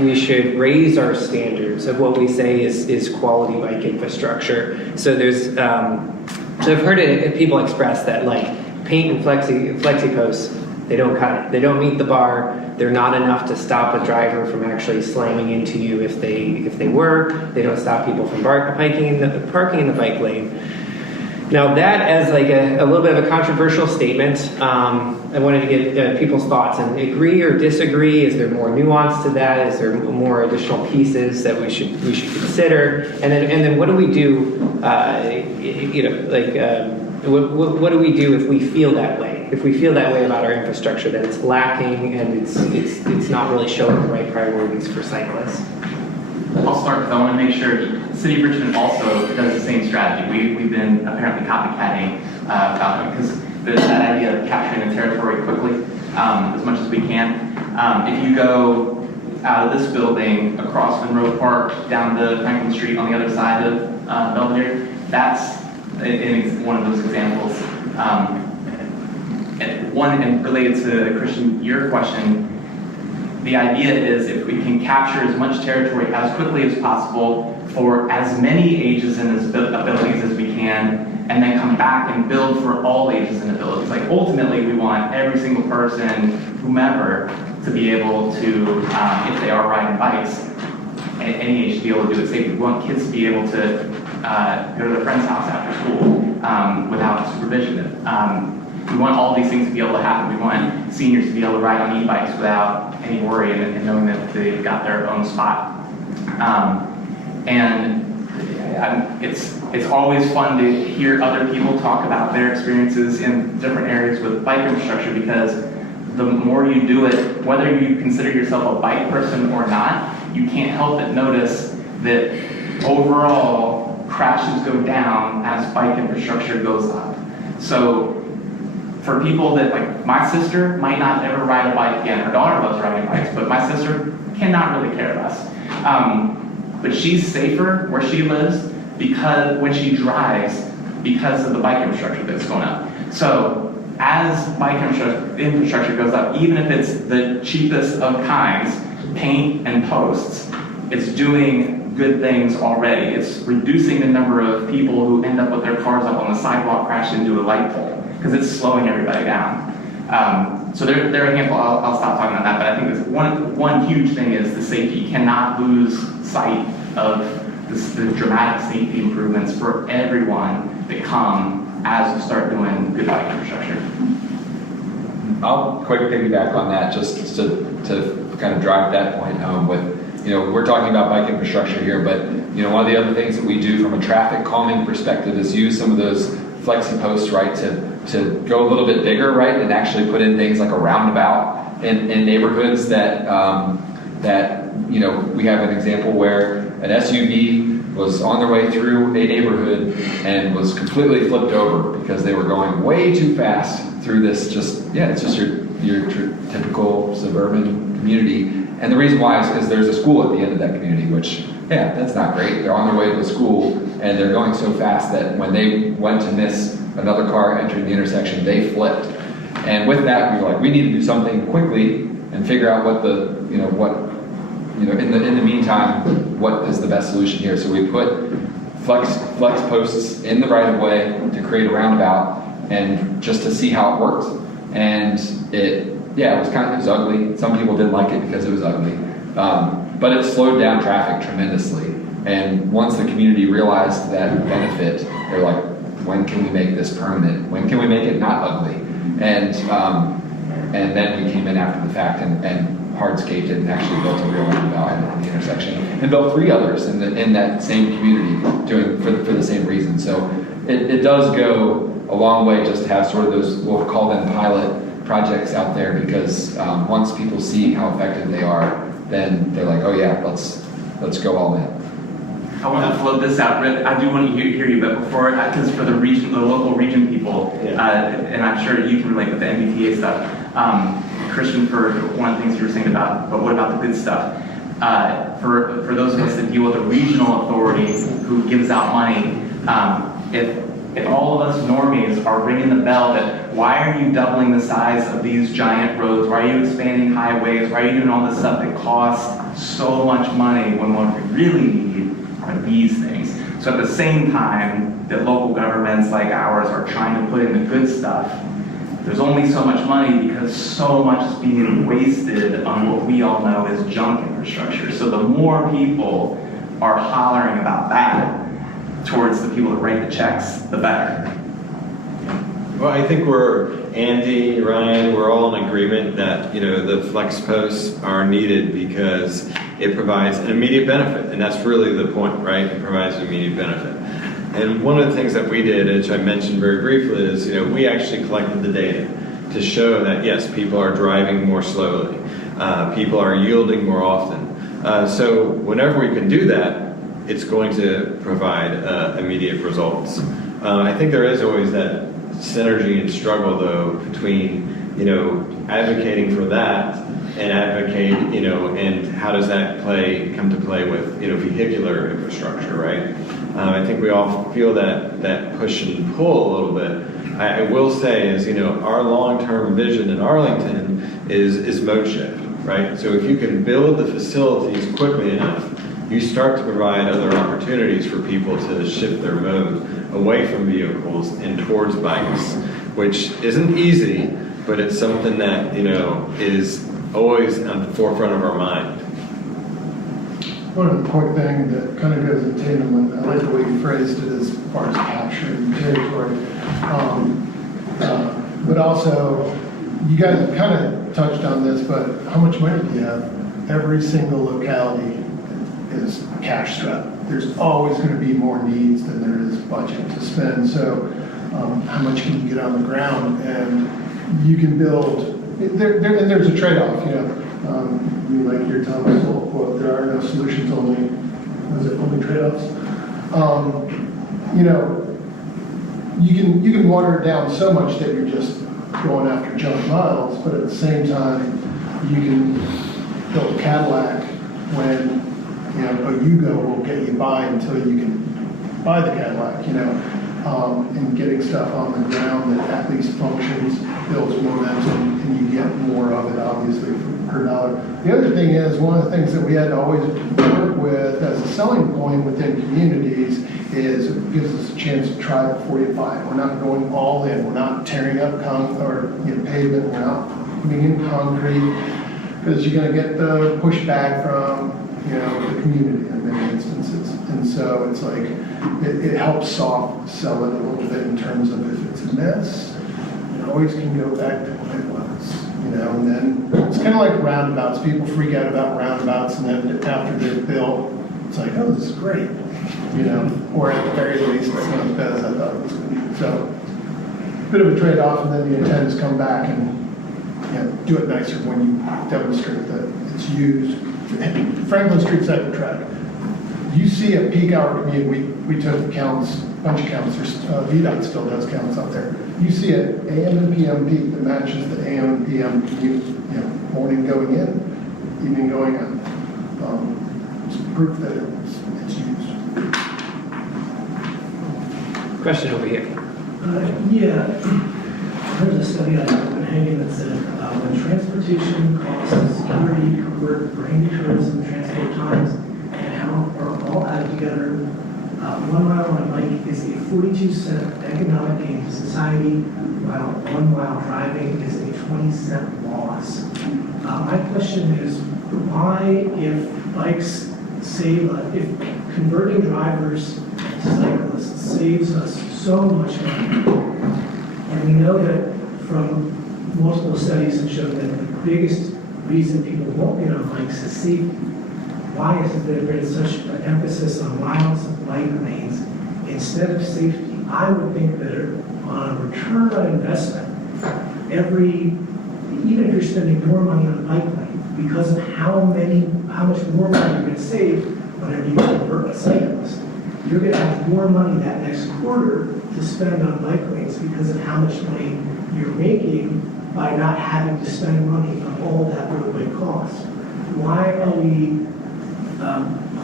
we should raise our standards of what we say is quality bike infrastructure. So there's so I've heard people express that like paint and flexi posts, they don't cut it. They don't meet the bar. They're not enough to stop a driver from actually slamming into you if they were. They don't stop people from parking in the bike lane. Now that as like a little bit of a controversial statement, I wanted to get people's thoughts and agree or disagrey. Is there more nuance to that? Is there more additional pieces that we should consider? And then what do we do? What do we do if we feel that way? if we feel that way about our infrastructure, that it's lacking and it's not really showing the right priorities for cyclists. I'll start because I want to make sure the City of Richmond also does the same strategy. We've been apparently copycatting about it because there's that idea of capturing the territory quickly as much as we can. If you go out of this building across Monroe Park down to Franklin Street on the other side of Belvedere, that's one of those examples. And related to Christian, your question, the idea is if we can capture as much territory as quickly as possible for as many ages and abilities as we can, and then come back and build for all ages and abilities. Like ultimately, we want every single person, whomever, to be able to, if they are riding bikes, at any age to be able to do it safely. We want kids to be able to go to their friend's house after school without supervision. We want all these things to be able to happen. We want seniors to be able to ride on e-bikes without any worry and knowing that they've got their own spot. It's always fun to hear other people talk about their experiences in different areas with bike infrastructure, because the more you do it, whether you consider yourself a bike person or not, you can't help but notice that overall crashes go down as bike infrastructure goes up. So for people that, like my sister might not ever ride a bike again. Her daughter loves riding bikes, but my sister cannot really care less. But she's safer where she lives because when she drives, because of the bike infrastructure that's going up. So as bike infrastructure goes up, even if it's the cheapest of kinds, paint and posts, it's doing good things already. It's reducing the number of people who end up with their cars up on the sidewalk crashing into a light pole, because it's slowing everybody down. So there are a handful, I'll stop talking about that, but I think this one huge thing is the safety. You cannot lose sight of the dramatic safety improvements for everyone that come as we start doing good bike infrastructure. I'll quick piggyback on that just to kind of drive that point home with, we're talking about bike infrastructure here, but, one of the other things that we do from a traffic calming perspective is use some of those flexi posts, right, to go a little bit bigger, right, and actually put in things like a roundabout in neighborhoods that we have an example where an SUV was on their way through a neighborhood and was completely flipped over because they were going way too fast through this it's just your typical suburban community. And the reason why is because there's a school at the end of that community, which, that's not great. They're on their way to a school and they're going so fast that when they went to miss another car entering the intersection, they flipped. And with that, we were like, we need to do something quickly and figure out in the meantime, what is the best solution here? So we put flex posts in the right of way to create a roundabout and just to see how it worked. And it was ugly. Some people didn't like it because it was ugly. But it slowed down traffic tremendously. And once the community realized that benefit, they're like, when can we make this permanent? When can we make it not ugly? And then we came in after the fact and hardscaped it and actually built a real roundabout in the intersection and built 3 others in that same community doing for the same reason. So it does go a long way just to have sort of those, we'll call them pilot projects out there, because once people see how effective they are, then they're like, oh yeah, let's go all in. I want to float this out, Rick. I do want to hear you, but before, because for the local region people, and I'm sure you can relate with the MBTA stuff, Christian, for one of the things you were saying about, but what about the good stuff? For those of us that deal with a regional authority who gives out money, if all of us normies are ringing the bell that why are you doubling the size of these giant roads? Why are you expanding highways? Why are you doing all this stuff that costs so much money when what we really need are these things? So at the same time that local governments like ours are trying to put in the good stuff, there's only so much money because so much is being wasted on what we all know is junk infrastructure. So the more people are hollering about that towards the people that write the checks, the better. Well, I think Andy, Ryan, we're all in agreement that, the flex posts are needed because it provides an immediate benefit. And that's really the point, right? It provides an immediate benefit. And one of the things that we did, which I mentioned very briefly, is, we actually collected the data to show that yes, people are driving more slowly, people are yielding more often. So whenever we can do that, it's going to provide immediate results. I think there is always that synergy and struggle though between, advocating for that and and how does that come to play with, vehicular infrastructure, right? I think we all feel that push and pull a little bit. I will say is, our long-term vision in Arlington is mode shift, right? So if you can build the facilities quickly enough, you start to provide other opportunities for people to shift their mode away from vehicles and towards bikes, which isn't easy, but it's something that, is always on the forefront of our mind. One quick thing that kind of goes in tandem with, I like the way you phrased it as far as capturing territory. But also, you guys kind of touched on this, but how much money do you have? Every single locality is cash strapped. There's always going to be more needs than there is budget to spend. So how much can you get on the ground? And you can build, and there's a trade-off, you like your Thomas Sowell quote, there are no solutions, only trade-offs. You can water it down so much that you're just going after junk miles, but at the same time, you can build a Cadillac when, a Yugo will get you by until you can buy the Cadillac, and getting stuff on the ground that at least functions, builds momentum, and you get more of it, obviously, per dollar. The other thing is, one of the things that we had to always work with as a selling point within communities is it gives us a chance to try before you buy. We're not going all in. We're not tearing up pavement. We're not putting in concrete, because you're going to get the pushback from the community in many instances. And so it's like it helps soft sell it a little bit in terms of if it's a mess, it always can go back to what it was. And then it's kind of like roundabouts. People freak out about roundabouts, and then after they're built, it's like, oh, this is great. Or at the very least, it's not as bad as I thought it was going to be. So, bit of a trade-off, and then the intent is come back and do it nicer when you demonstrate that it's used. Franklin Street Cycle Track. You see a peak hour commute. We took counts, a bunch of counts. VDOT still does counts out there. You see an AM and PM peak that matches the AM and PM commute. Morning going in, evening going out. It's proof that it's used. Question over here. There's a study on Copenhagen that said when transportation costs and security, comfort, brain tourism, transport times, and health are all added together, 1 mile on a bike is a 42-cent economic gain to society, while 1 mile driving is a 20-cent loss. My question is, why, if bikes save, if converting drivers to cyclists saves us so much money, and we know that from multiple studies have shown that the biggest reason people won't get on bikes is safety. Why is it that there is such an emphasis on miles of bike lanes instead of safety? I would think that on a return on investment, even if you're spending more money on a bike lane, because of how much more money you're going to save whenever you convert a cyclist, you're going to have more money that next quarter to spend on bike lanes because of how much money you're making by not having to spend money on all that roadway cost. Why are we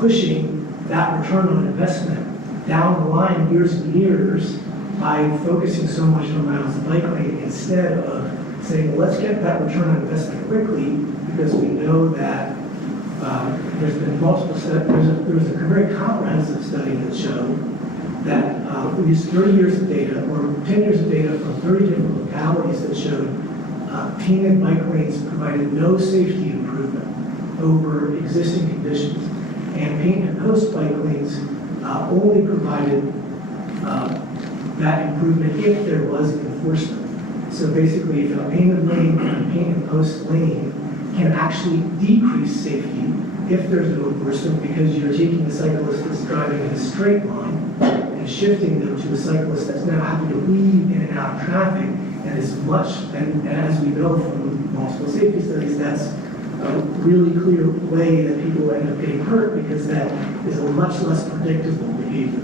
pushing that return on investment down the line years and years by focusing so much on miles of bike lane instead of saying, well, let's get that return on investment quickly, because we know that there's been multiple studies. There was a very comprehensive study that showed that we used 30 years of data, or 10 years of data from 30 different localities that showed painted bike lanes provided no safety improvement over existing conditions, and paint and post bike lanes only provided that improvement if there was enforcement. So basically, if a painted lane and a paint and post lane can actually decrease safety if there's no enforcement, because you're taking the cyclist that's driving in a straight line and shifting them to a cyclist that's now having to weave in and out of traffic, and as much, and as we know from multiple safety studies, that's a really clear way that people end up getting hurt because that is a much less predictable behavior.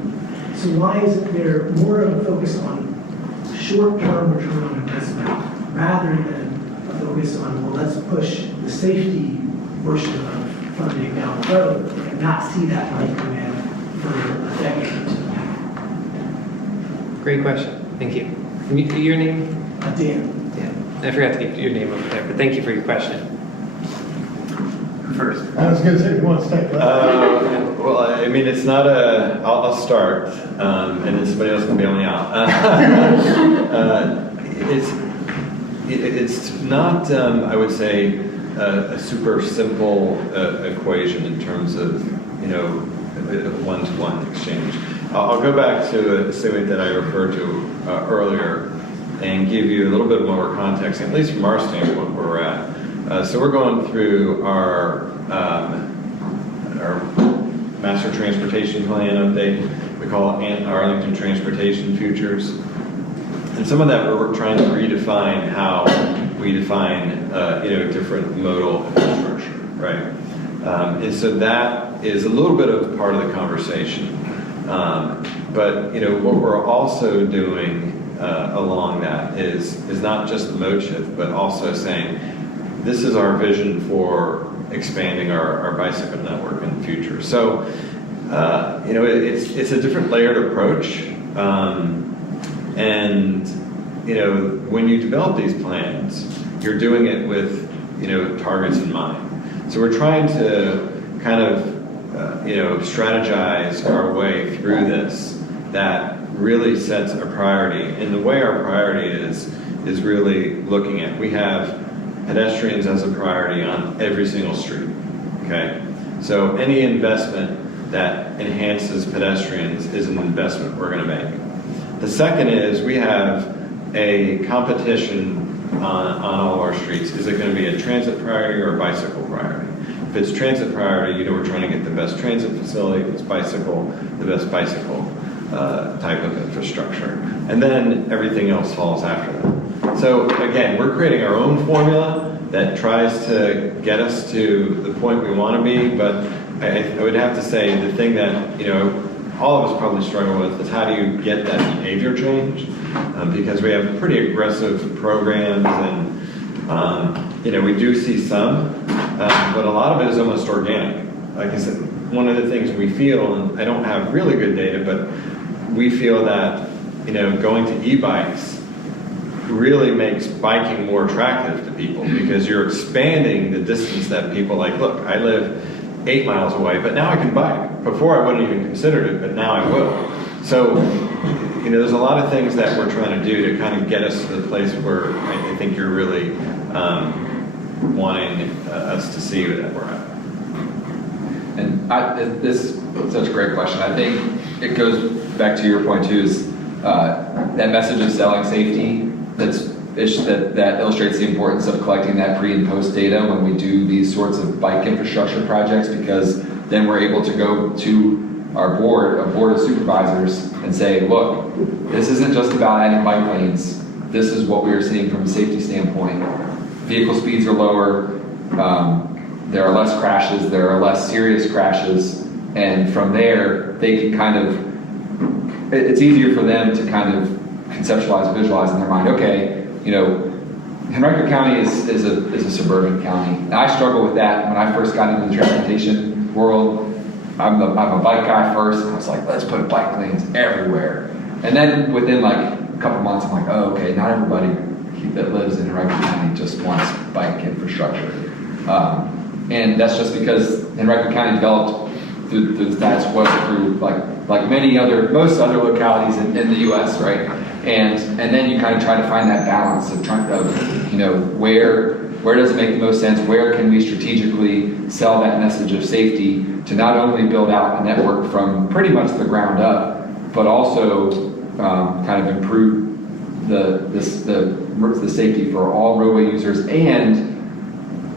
So why isn't there more of a focus on short-term return on investment rather than a focus on, well, let's push the safety portion of funding down the road and not see that money come in for a decade or two? Great question. Thank you. Your name? Dan. Yeah. I forgot to get your name over there, but thank you for your question. First. I was gonna say, one step left. Well, I mean, it's not a, I'll start, and then somebody else can bail me out. It's not, I would say, a super simple equation in terms of, you know, a one-to-one exchange. I'll go back to a statement that I referred to earlier and give you a little bit more context, at least from our standpoint, where we're at. So we're going through our master transportation plan update. We call it Arlington Transportation Futures. And some of that we're trying to redefine how we define different modal infrastructure, right? And so that is a little bit of part of the conversation. But what we're also doing along that is not just the mode shift, but also saying this is our vision for expanding our bicycle network in the future. So it's a different layered approach, and when you develop these plans, you're doing it with targets in mind. So we're trying to kind of strategize our way through this that really sets a priority. And the way our priority is really looking at, we have pedestrians as a priority on every single street, okay? So any investment that enhances pedestrians is an investment we're gonna make. The second is we have a competition on all of our streets. Is it gonna be a transit priority or a bicycle priority? If it's transit priority, we're trying to get the best transit facility. If it's bicycle, the best bicycle type of infrastructure. And then everything else falls after that. So again, we're creating our own formula that tries to get us to the point we want to be, but I would have to say the thing that all of us probably struggle with is how do you get that behavior change? Because we have pretty aggressive programs, and we do see some, but a lot of it is almost organic. Like I said, one of the things we feel, and I don't have really good data, but we feel that going to e-bikes really makes biking more attractive to people because you're expanding the distance that people like. Look, I live 8 miles away, but now I can bike. Before I wouldn't even considered it, but now I will. So, there's a lot of things that we're trying to do to kind of get us to the place where I think you're really wanting us to see that we're at. And this is such a great question. I think it goes back to your point too, is that message of selling safety that illustrates the importance of collecting that pre and post data when we do these sorts of bike infrastructure projects, because then we're able to go to our board, a board of supervisors, and say, look, this isn't just about adding bike lanes. This is what we are seeing from a safety standpoint. Vehicle speeds are lower. There are less crashes. There are less serious crashes. And from there, they can kind of, it's easier for them to kind of conceptualize, visualize in their mind, okay, Henrico County is a suburban county. And I struggle with that when I first got into the transportation world. I'm a bike guy first, and I was like, let's put bike lanes everywhere. And then within like a couple months, I'm like, oh, okay, not everybody that lives in Henrico County just wants bike infrastructure. And that's just because Henrico County developed through the status quo, through like most other localities in the U.S., right? And then you kind of try to find that balance of where does it make the most sense? Where can we strategically sell that message of safety to not only build out a network from pretty much the ground up, but also kind of improve the safety for all roadway users, and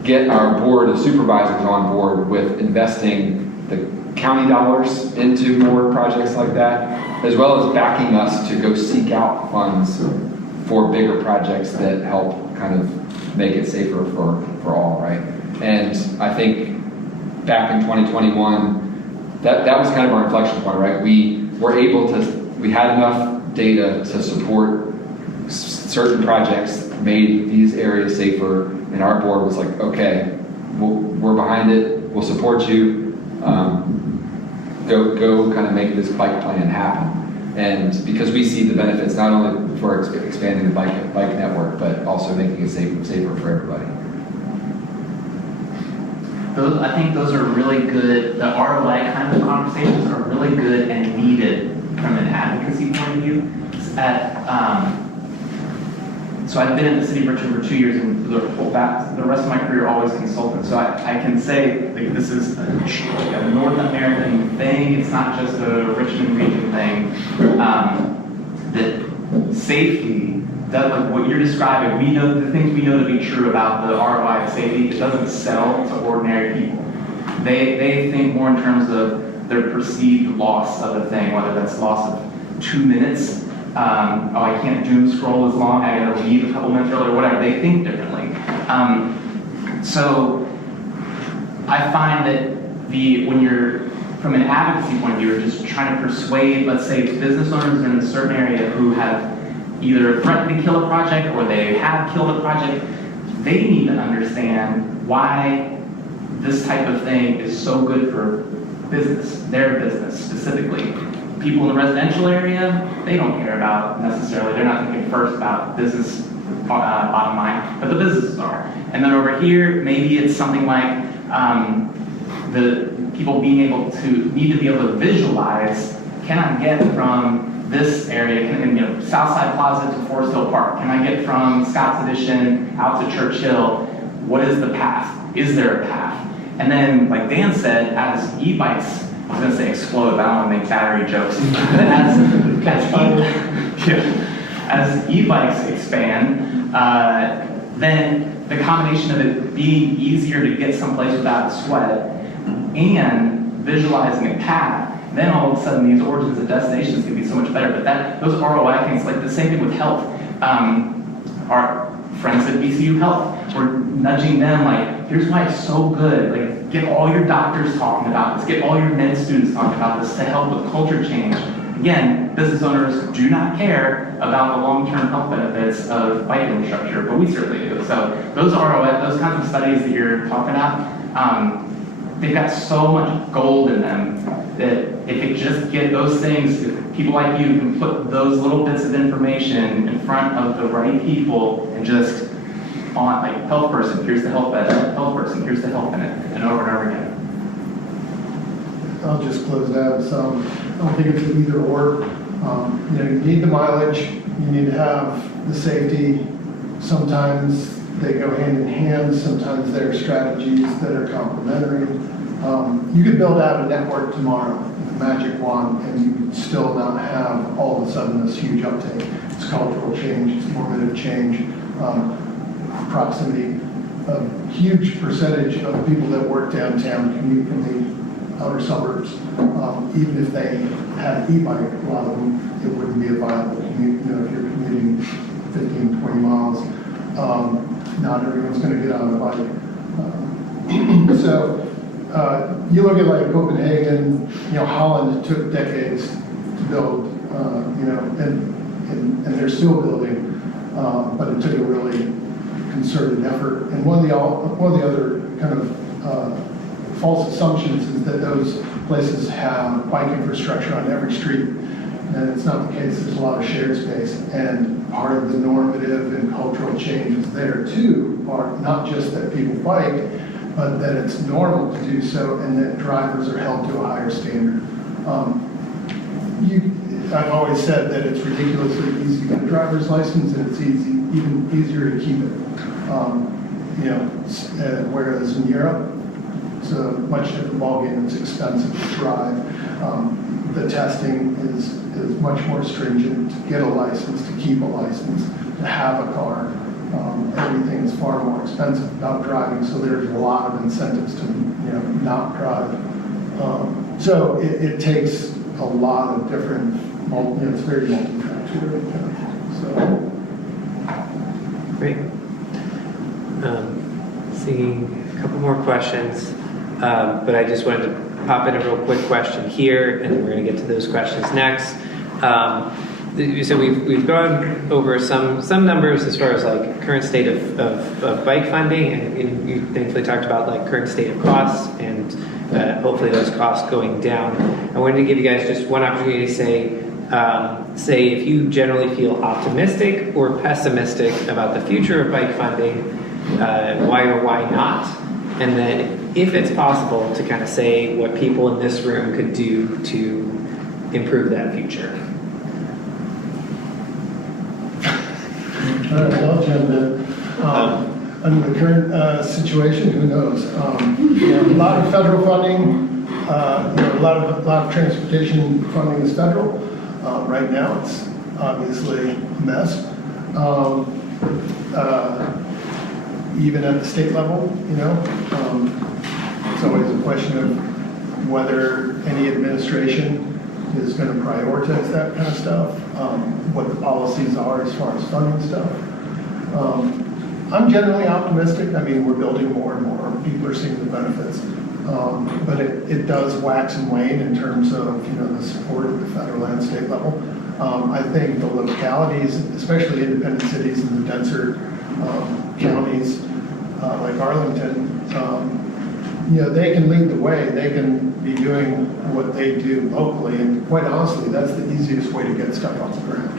get our board of supervisors on board with investing the county dollars into more projects like that, as well as backing us to go seek out funds for bigger projects that help kind of make it safer for all, right? And I think back in 2021, that was kind of our inflection point, right? We had enough data to support certain projects, made these areas safer, and our board was like, okay, we're behind it, we'll support you, go kind of make this bike plan happen. And because we see the benefits not only for expanding the bike network, but also making it safer for everybody. I think those are really good, the ROI kind of conversations are really good and needed from an advocacy point of view. So I've been in the city of Richmond for 2 years, and the rest of my career always consultant. So I can say like, this is a North American thing. It's not just a Richmond region thing. That safety, that like what you're describing, we know the things we know to be true about the ROI of safety. It doesn't sell to ordinary people. They think more in terms of their perceived loss of a thing, whether that's loss of 2 minutes. I can't doom scroll as long, I gotta leave a couple minutes earlier, whatever. They think differently. So I find that when you're, from an advocacy point of view, you're just trying to persuade, let's say, business owners in a certain area who have either threatened to kill a project or they have killed a project, they need to understand why this type of thing is so good for business, their business specifically. People in the residential area, they don't care about necessarily, they're not thinking first about business bottom line, but the businesses are. And then over here, maybe it's something like the people being able to, need to be able to visualize, can I get from this area, Southside Plaza to Forest Hill Park? Can I get from Scott's Addition out to Churchill? What is the path? Is there a path? And then, like Dan said, as e-bikes, I was going to say explode, but I don't want to make battery jokes. As e-bikes expand, then the combination of it being easier to get someplace without sweat and visualizing a path, then all of a sudden these origins and destinations can be so much better. But those ROI things, like the same thing with health. Our friends at VCU Health, we're nudging them like, here's why it's so good. Like, get all your doctors talking about this, get all your med students talking about this to help with culture change. Again, business owners do not care about the long-term health benefits of bike infrastructure, but we certainly do. So those ROI, those kinds of studies that you're talking about, they've got so much gold in them that if it just get those things, if people like you can put those little bits of information in front of the right people and just on, like, health person, here's the health benefit, health person, here's the health benefit, and over and over again. I'll just close out. So I don't think it's an either or. You need the mileage, you need to have the safety. Sometimes they go hand in hand, sometimes there are strategies that are complementary. You could build out a network tomorrow with a magic wand and you would still not have all of a sudden this huge uptake. It's cultural change, it's normative change, proximity. A huge percentage of people that work downtown commute from the outer suburbs. Even if they had an e-bike, a lot of them, it wouldn't be a viable commute. If you're commuting 15, 20 miles, not everyone's going to get on a bike. So you look at like Copenhagen, Holland took decades to build, and they're still building, but it took a really concerted effort. And one of the other kind of false assumptions is that those places have bike infrastructure on every street. And it's not the case. There's a lot of shared space. And part of the normative and cultural changes there too are not just that people bike, but that it's normal to do so and that drivers are held to a higher standard. I've always said that it's ridiculously easy to get a driver's license and it's even easier to keep it. Whereas in Europe, it's a much different ballgame. It's expensive to drive. The testing is much more stringent. To get a license, to keep a license, to have a car, everything is far more expensive about driving. So there's a lot of incentives to not drive. So it takes a lot of different. It's very multifactorial. So Great. Seeing a couple more questions, but I just wanted to pop in a real quick question here, and then we're going to get to those questions next. So we've gone over some numbers as far as like current state of bike funding, and you thankfully talked about like current state of costs and hopefully those costs going down. I wanted to give you guys just one opportunity to say if you generally feel optimistic or pessimistic about the future of bike funding, why or why not, and then if it's possible to kind of say what people in this room could do to improve that future. All right, I'll jump in. Under the current situation, who knows? A lot of federal funding, a lot of transportation funding is federal. Right now, it's obviously a mess. Even at the state level, it's always a question of whether any administration is going to prioritize that kind of stuff, what the policies are as far as funding stuff. I'm generally optimistic. I mean, we're building more and more. People are seeing the benefits. But it does wax and wane in terms of, the support at the federal and state level. I think the localities, especially independent cities in the denser counties like Arlington, they can lead the way. They can be doing what they do locally. And quite honestly, that's the easiest way to get stuff off the ground.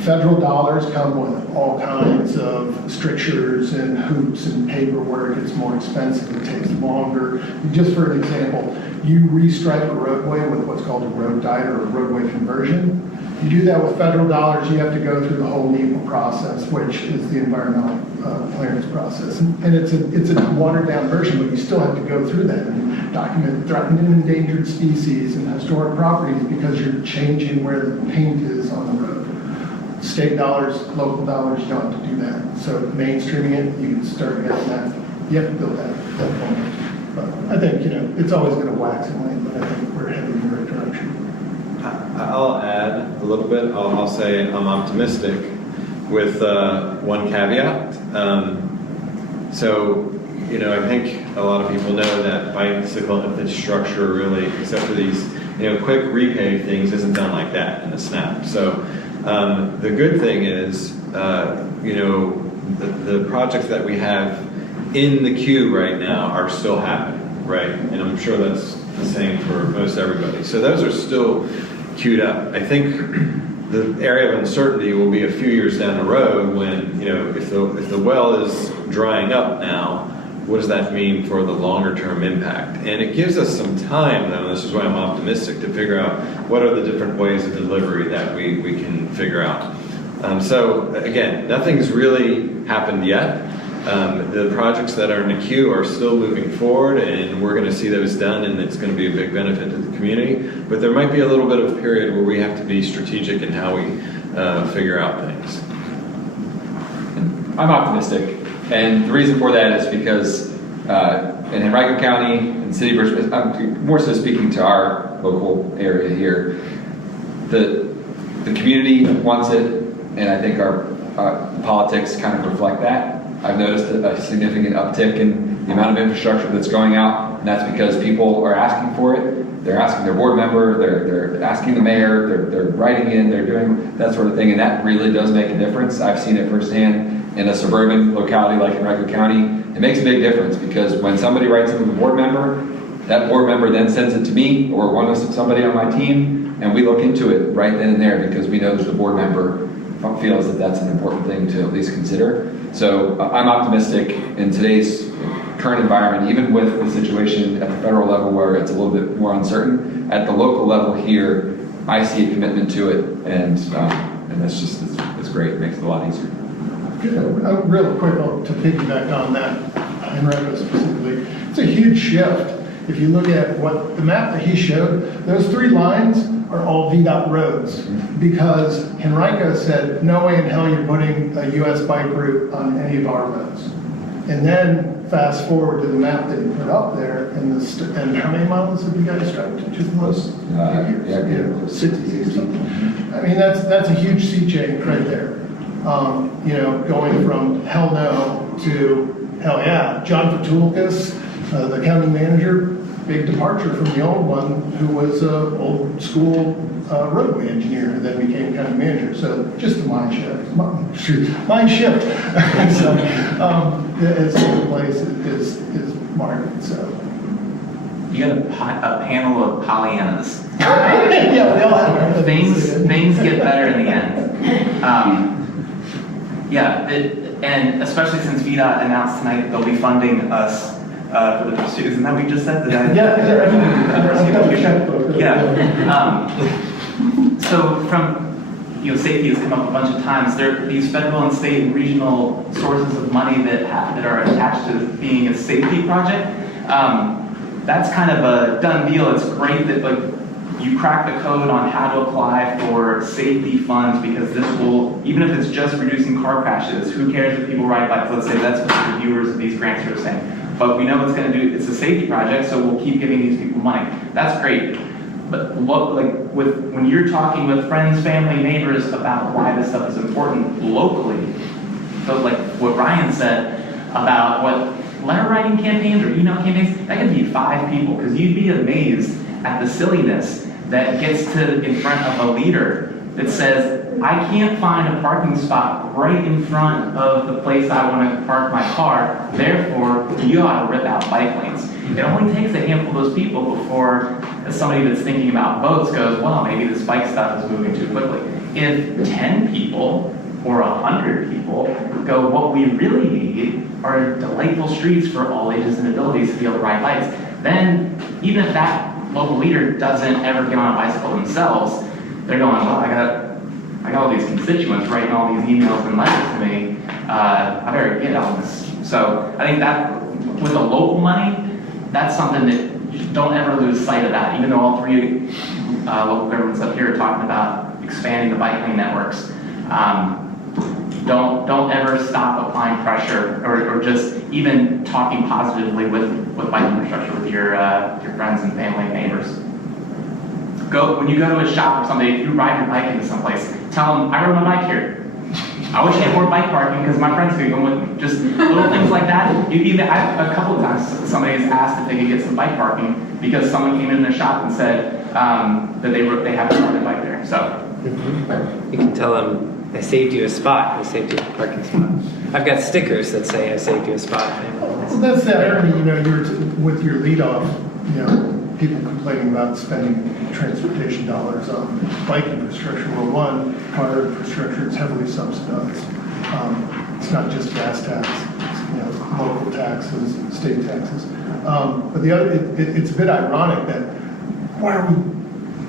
Federal dollars come with all kinds of strictures and hoops and paperwork. It's more expensive, it takes longer. Just for an example, you restripe a roadway with what's called a road diet or a roadway conversion. You do that with federal dollars, you have to go through the whole NEPA process, which is the environmental clearance process. And it's a watered down version, but you still have to go through that and document threatened and endangered species and historic properties because you're changing where the paint is on the road. State dollars, local dollars, you don't have to do that. So mainstreaming it, you can start getting that. You have to build that point. But I think, it's always going to wax and wane, but I think we're heading in the right direction. I'll add a little bit. I'll say I'm optimistic with one caveat. I think a lot of people know that bicycle infrastructure really, except for these, quick repave things, isn't done like that in a snap. So the good thing is, the projects that we have in the queue right now are still happening, right? And I'm sure that's the same for most everybody. So those are still queued up. I think the area of uncertainty will be a few years down the road when, if the well is drying up now, what does that mean for the longer term impact? And it gives us some time, though, and this is why I'm optimistic, to figure out what are the different ways of delivery that we can figure out. So again, nothing's really happened yet. The projects that are in the queue are still moving forward, and we're going to see those done, and it's going to be a big benefit to the community. But there might be a little bit of a period where we have to be strategic in how we figure out things. I'm optimistic, and the reason for that is because in Henrico County and City of Richmond, I'm more so speaking to our local area here, the community wants it, and I think our politics kind of reflect that. I've noticed a significant uptick in the amount of infrastructure that's going out, and that's because people are asking for it. They're asking their board member, they're asking the mayor, they're writing in, they're doing that sort of thing, and that really does make a difference. I've seen it firsthand in a suburban locality like Henrico County. It makes a big difference because when somebody writes in to the board member, that board member then sends it to me or somebody on my team, and we look into it right then and there because we know that the board member feels that that's an important thing to at least consider. So I'm optimistic in today's current environment, even with the situation at the federal level where it's a little bit more uncertain. At the local level here, I see a commitment to it, and that's just it's great. It makes it a lot easier. Real quick, to piggyback on that, Henrico specifically, it's a huge shift. If you look at what the map that he showed, those 3 lines are all VDOT roads because Henrico said, no way in hell you're putting a US bike route on any of our roads. And then fast forward to the map that he put up there, and how many miles have you guys striped? Just most 60 or something. I mean, that's a huge sea change right there. You know, going from hell no to hell yeah. John Fatulakis, the county manager, big departure from the old one, who was an old school roadway engineer, and then became county manager. So just the mind shift. Mind shift. So it's a good place is Margaret. So You got a panel of Pollyannas. yeah, we all have our Things get better in the end. And especially since VDOT announced tonight that they'll be funding us for the pursuit. Isn't that what you just said? So from, safety has come up a bunch of times. There are these federal and state and regional sources of money that are attached to being a safety project. That's kind of a done deal. It's great that you crack the code on how to apply for safety funds, because this will, even if it's just reducing car crashes, who cares if people ride bikes? Let's say that's what the reviewers of these grants are saying. But we know it's going to do, it's a safety project, so we'll keep giving these people money. That's great. But when you're talking with friends, family, neighbors about why this stuff is important locally, so like what Ryan said about what letter writing campaigns or email campaigns, that could be 5 people, because you'd be amazed at the silliness that gets to in front of a leader that says, I can't find a parking spot right in front of the place I want to park my car, therefore you ought to rip out bike lanes. It only takes a handful of those people before somebody that's thinking about votes goes, well, maybe this bike stuff is moving too quickly. If 10 people or 100 people go, what we really need are delightful streets for all ages and abilities to be able to ride bikes, then even if that local leader doesn't ever get on a bicycle themselves, they're going, well, I got all these constituents writing all these emails and letters to me, I better get on this. So I think that with the local money, that's something that you don't ever lose sight of that, even though all 3 local governments up here are talking about expanding the bike lane networks. Don't ever stop applying pressure or just even talking positively with bike infrastructure with your friends and family and neighbors. When you go to a shop or something, if you ride your bike into someplace, tell them, I rode my bike here. I wish I had more bike parking because my friends could go with me. Just little things like that. A couple of times somebody has asked if they could get some bike parking because someone came in their shop and said that they haven't parked their bike there. So You can tell them, I saved you a spot. I saved you a parking spot. I've got stickers that say I saved you a spot. Well, that's that irony, you're with your lead off, people complaining about spending transportation dollars on bike infrastructure. Well, one, car infrastructure is heavily subsidized. It's not just gas tax, it's, local taxes, state taxes. But the other, it's a bit ironic that why are we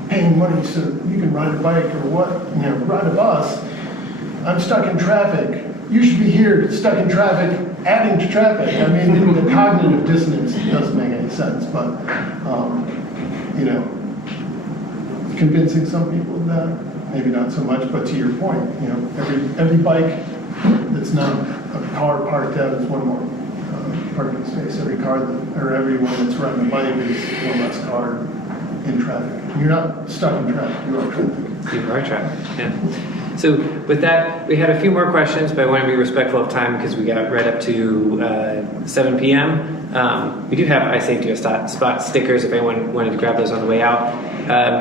paying money so you can ride a bike or what, ride a bus? I'm stuck in traffic. You should be here, stuck in traffic, adding to traffic. I mean, the cognitive dissonance doesn't make any sense, but, convincing some people of that, maybe not so much, but to your point, every bike that's not a car parked out is one more parking space. Everyone that's riding a bike is one less car in traffic. You're not stuck in traffic, you are traffic. You are traffic, yeah. So with that, we had a few more questions, but I want to be respectful of time because we got right up to 7 p.m. We do have I saved you a spot stickers if anyone wanted to grab those on the way out.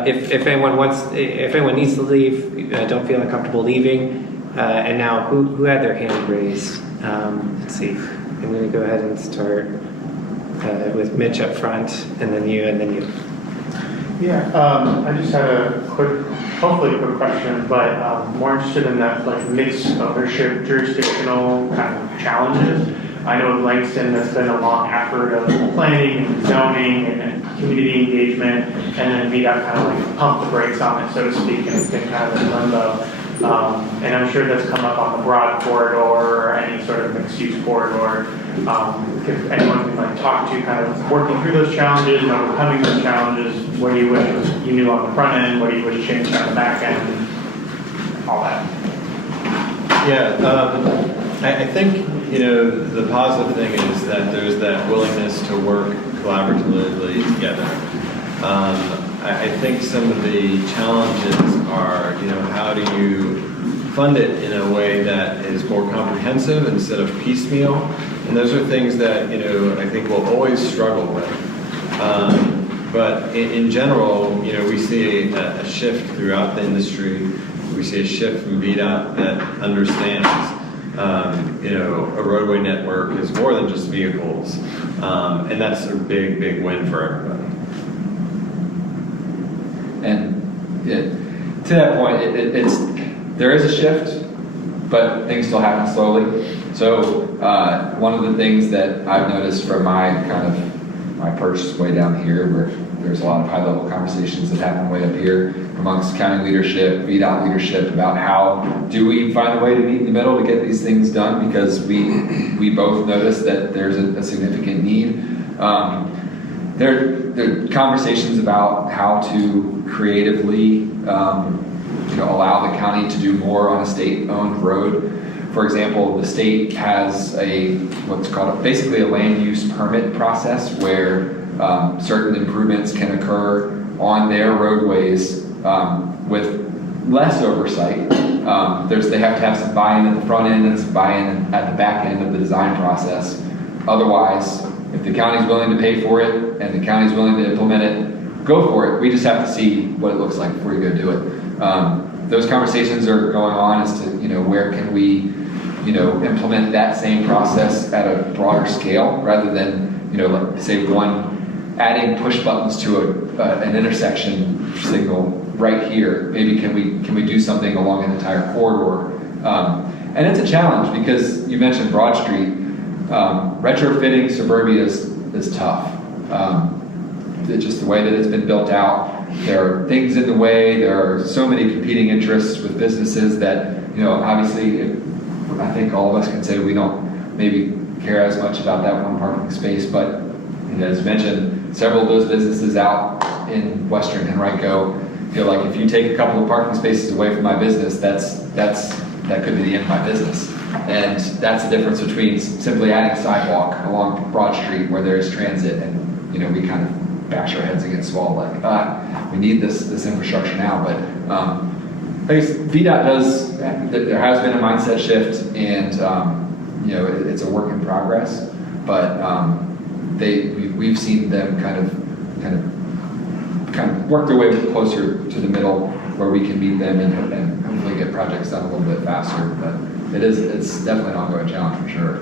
If anyone needs to leave, don't feel uncomfortable leaving. And now, who had their hand raised? Let's see. I'm going to go ahead and start with Mitch up front, and then you, and then you. Yeah, I just had a hopefully a quick question, but more interested in that mixed ownership jurisdictional kind of challenges. I know with Langston, that's been a long effort of planning and zoning and community engagement, and then VDOT kind of pumped the brakes on it, so to speak, and it's been kind of in limbo. And I'm sure that's come up on the broad corridor or any sort of mixed-use corridor. If anyone can talk to kind of working through those challenges and overcoming those challenges, what do you wish you knew on the front end, what do you wish changed on the back end, all that. Yeah, I think, the positive thing is that there's that willingness to work collaboratively together. I think some of the challenges are, how do you fund it in a way that is more comprehensive instead of piecemeal. And those are things that, I think we'll always struggle with. But in general, we see a shift throughout the industry. We see a shift from VDOT that understands, a roadway network is more than just vehicles. And that's a big, big win for everybody. And to that point, there is a shift, but things still happen slowly. So one of the things that I've noticed from my perch way down here, where there's a lot of high-level conversations that happen way up here amongst county leadership, VDOT leadership, about how do we find a way to meet in the middle to get these things done, because we both notice that there's a significant need. There are conversations about how to creatively allow the county to do more on a state-owned road. For example, the state has what's called basically a land use permit process where certain improvements can occur on their roadways with less oversight. They have to have some buy-in at the front end and some buy-in at the back end of the design process. Otherwise, if the county's willing to pay for it and the county's willing to implement it, go for it. We just have to see what it looks like before you go do it. Those conversations are going on as to, where can we, implement that same process at a broader scale rather than, like say adding push buttons to an intersection signal right here. Maybe can we do something along an entire corridor? And it's a challenge because you mentioned Broad Street. Retrofitting suburbia is tough. It's just the way that it's been built out. There are things in the way. There are so many competing interests with businesses that, obviously, I think all of us can say we don't maybe care as much about that one parking space, but as mentioned, several of those businesses out in Western Henrico feel like if you take a couple of parking spaces away from my business, that could be the end of my business. And that's the difference between simply adding sidewalk along Broad Street where there's transit and, we kind of bash our heads against the wall like, we need this infrastructure now. But I guess VDOT there has been a mindset shift and, it's a work in progress, but we've seen them kind of work their way closer to the middle where we can meet them and hopefully get projects done a little bit faster. But it's definitely an ongoing challenge for sure.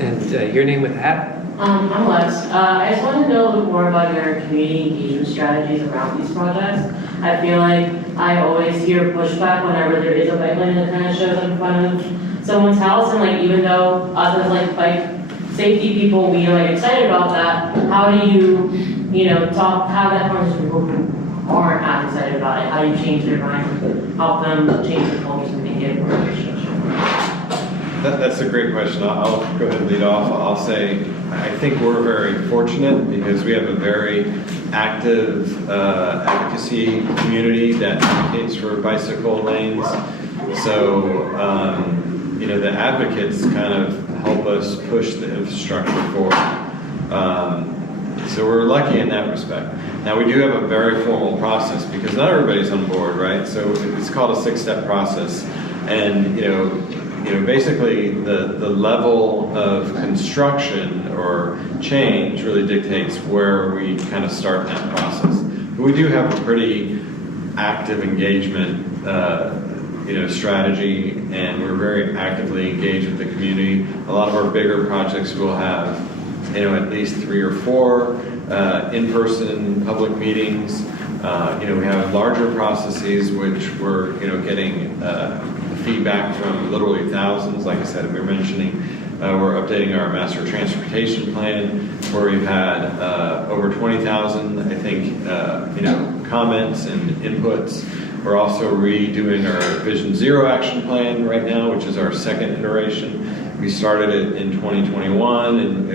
And your name with that? I'm Lex. I just want to know a little more about your community engagement strategies around these projects. I feel like I always hear pushback whenever there is a bike lane that kind of shows up in front of someone's house, and even though us as bike safety people, we are excited about that, how do you, have that conversation with people who aren't as excited about it? How do you change their minds, help them change the culture and make it more efficient? That's a great question. I'll go ahead and lead off. I'll say I think we're very fortunate because we have a very active advocacy community that advocates for bicycle lanes. So, the advocates kind of help us push the infrastructure forward. So we're lucky in that respect. Now we do have a very formal process because not everybody's on board, right? So it's called a 6-step process. And, basically the level of construction or change really dictates where we kind of start in that process. But we do have a pretty active engagement, strategy, and we're very actively engaged with the community. A lot of our bigger projects will have, at least 3 or 4 in-person public meetings. We have larger processes which we're, getting feedback from literally thousands. Like I said, we were mentioning, we're updating our master transportation plan where we've had over 20,000, I think, comments and inputs. We're also redoing our Vision Zero action plan right now, which is our second iteration. We started it in 2021 and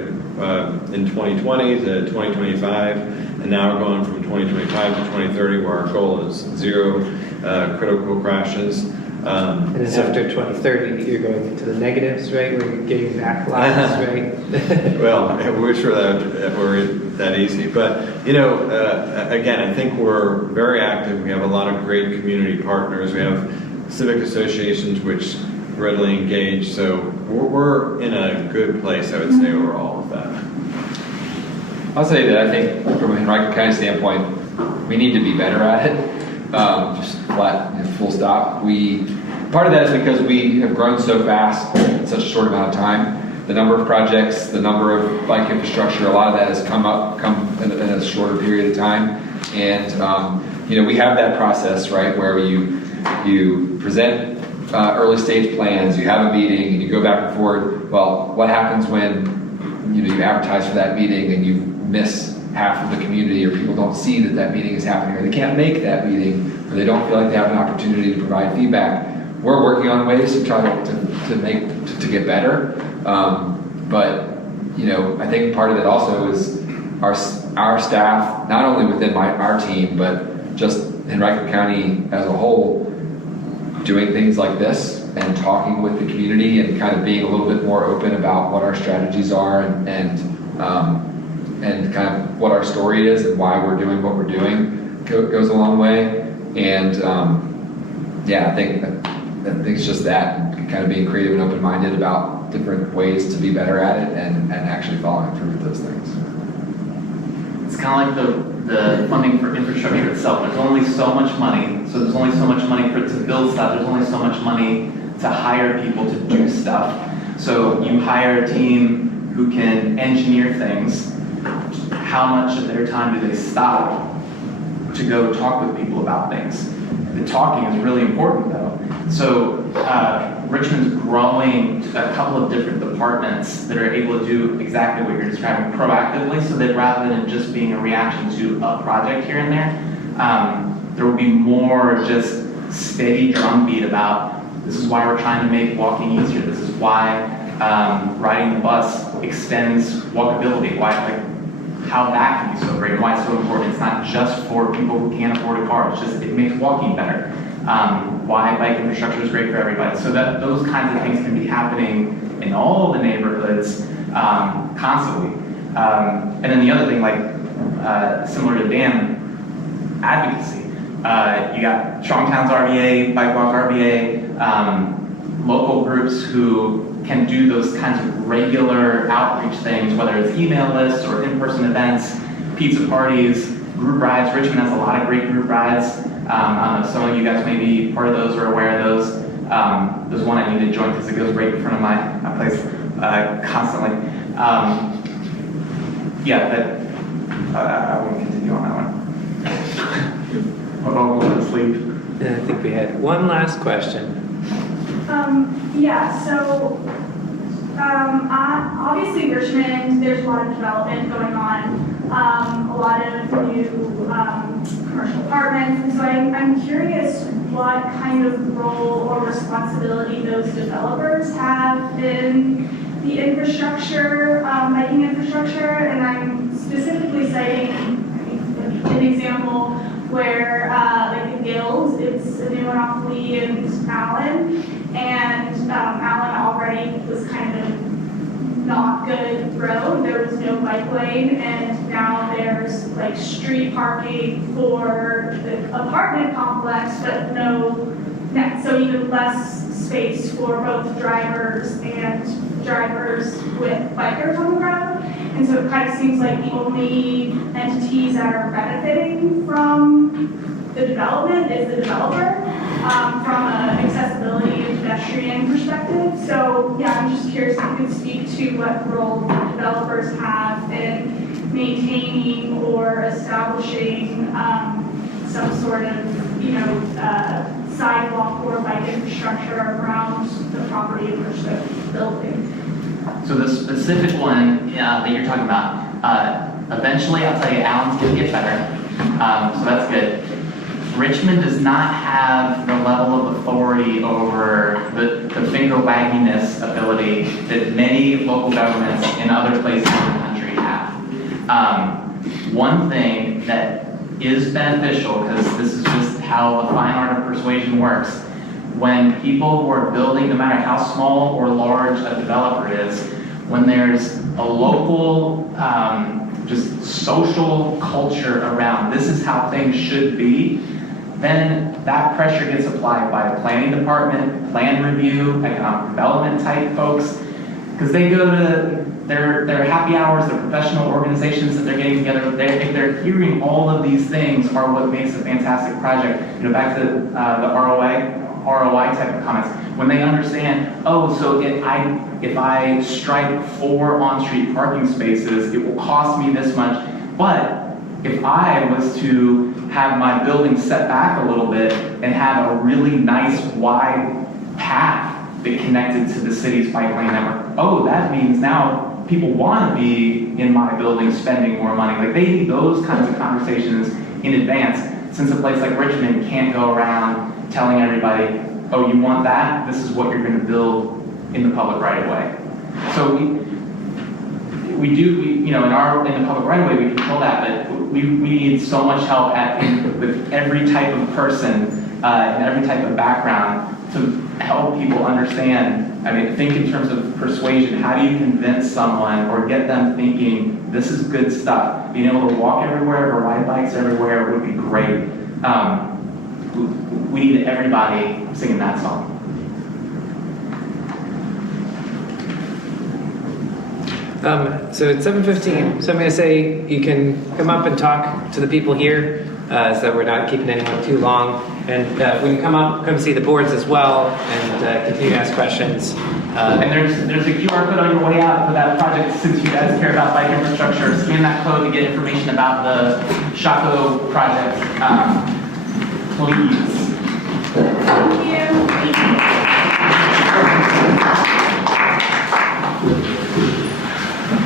in 2020 to 2025, and now we're going from 2025 to 2030 where our goal is zero critical crashes. And then So- after 2030, you're going into the negatives, right? Where you're getting back lots, right? Well, we're sure that we're that easy, but again, I think we're very active. We have a lot of great community partners. We have civic associations which readily engage, so we're in a good place, I would say, overall with that. I'll say that I think from a Henrico County standpoint, we need to be better at it. Just flat, full stop. Part of that is because we have grown so fast in such a short amount of time. The number of projects, the number of bike infrastructure, a lot of that has come in a shorter period of time. And we have that process, right, where you present early stage plans, you have a meeting, and you go back and forth. Well, what happens when you advertise for that meeting and you miss half of the community, or people don't see that meeting is happening, or they can't make that meeting, or they don't feel like they have an opportunity to provide feedback? We're working on ways to try to get better. But I think part of it also is our staff, not only within our team, but just Henrico County as a whole, doing things like this and talking with the community and kind of being a little bit more open about what our strategies are and kind of what our story is and why we're doing what we're doing goes a long way. And I think it's just that, kind of being creative and open-minded about different ways to be better at it and actually following through with those things. It's kind of like the funding for infrastructure itself. There's only so much money, so there's only so much money to build stuff. There's only so much money to hire people to do stuff. So you hire a team who can engineer things. How much of their time do they stop to go talk with people about things? The talking is really important, though. So Richmond's growing a couple of different departments that are able to do exactly what you're describing proactively, so that rather than just being a reaction to a project here and there, there will be more just steady drumbeat about this is why we're trying to make walking easier. This is why riding the bus extends walkability. How that can be so great, why it's so important. It's not just for people who can't afford a car. It's just it makes walking better. Why bike infrastructure is great for everybody. So that those kinds of things can be happening in all the neighborhoods constantly. And then the other thing, similar to Dan, advocacy. You got Strong Towns RVA, Bike Walk RVA, local groups who can do those kinds of regular outreach things, whether it's email lists or in-person events, pizza parties, group rides. Richmond has a lot of great group rides. I don't know, some of you guys may be part of those or aware of those. There's one I need to join because it goes right in front of my place constantly. I won't continue on that one. I'll go to sleep. And I think we had one last question. Obviously Richmond, there's a lot of development going on, a lot of new commercial apartments, and so I'm curious what kind of role or responsibility those developers have in the infrastructure, biking infrastructure, and I'm specifically citing an example where the Guilds, it's a new one off Lee and Allen, and Allen already was kind of not good road. There was no bike lane, and now there's street parking for the apartment complex, but so even less space for both drivers and drivers with bikers on the road. And so it kind of seems like the only entities that are benefiting from the development is the developer, from an accessibility and pedestrian perspective. So I'm just curious if you could speak to what role developers have in maintaining or establishing some sort of, sidewalk or bike infrastructure around the property in which they're building. So the specific one that you're talking about, eventually I'll tell you, Allen's going to get better. So that's good. Richmond does not have the level of authority over the finger wagginess ability that many local governments in other places in the country have. One thing that is beneficial, because this is just how the fine art of persuasion works. When people who are building, no matter how small or large a developer is, when there's a local, just social culture around this is how things should be, then that pressure gets applied by the planning department, plan review, economic development type folks, because they go to their happy hours, their professional organizations that they're getting together. If they're hearing all of these things are what makes a fantastic project. Back to the ROI type of comments. When they understand, oh, so if I strike 4 on-street parking spaces, it will cost me this much. But if I was to have my building set back a little bit and have a really nice wide path that connected to the city's bike lane network, oh, that means now people want to be in my building spending more money. Like they need those kinds of conversations in advance, since a place like Richmond can't go around telling everybody, oh, you want that? This is what you're going to build in the public right of way. So we in the public right of way, we control that, but we need so much help with every type of person and every type of background to help people understand. I mean, think in terms of persuasion. How do you convince someone or get them thinking, this is good stuff? Being able to walk everywhere or ride bikes everywhere would be great. We need everybody singing that song. So it's 7:15, so I'm going to say you can come up and talk to the people here so we're not keeping anyone too long. And when you come see the boards as well and continue to ask questions. And there's a QR code on your way out for that project. Since you guys care about bike infrastructure, scan that code to get information about the Shaco project. Please. Thank you.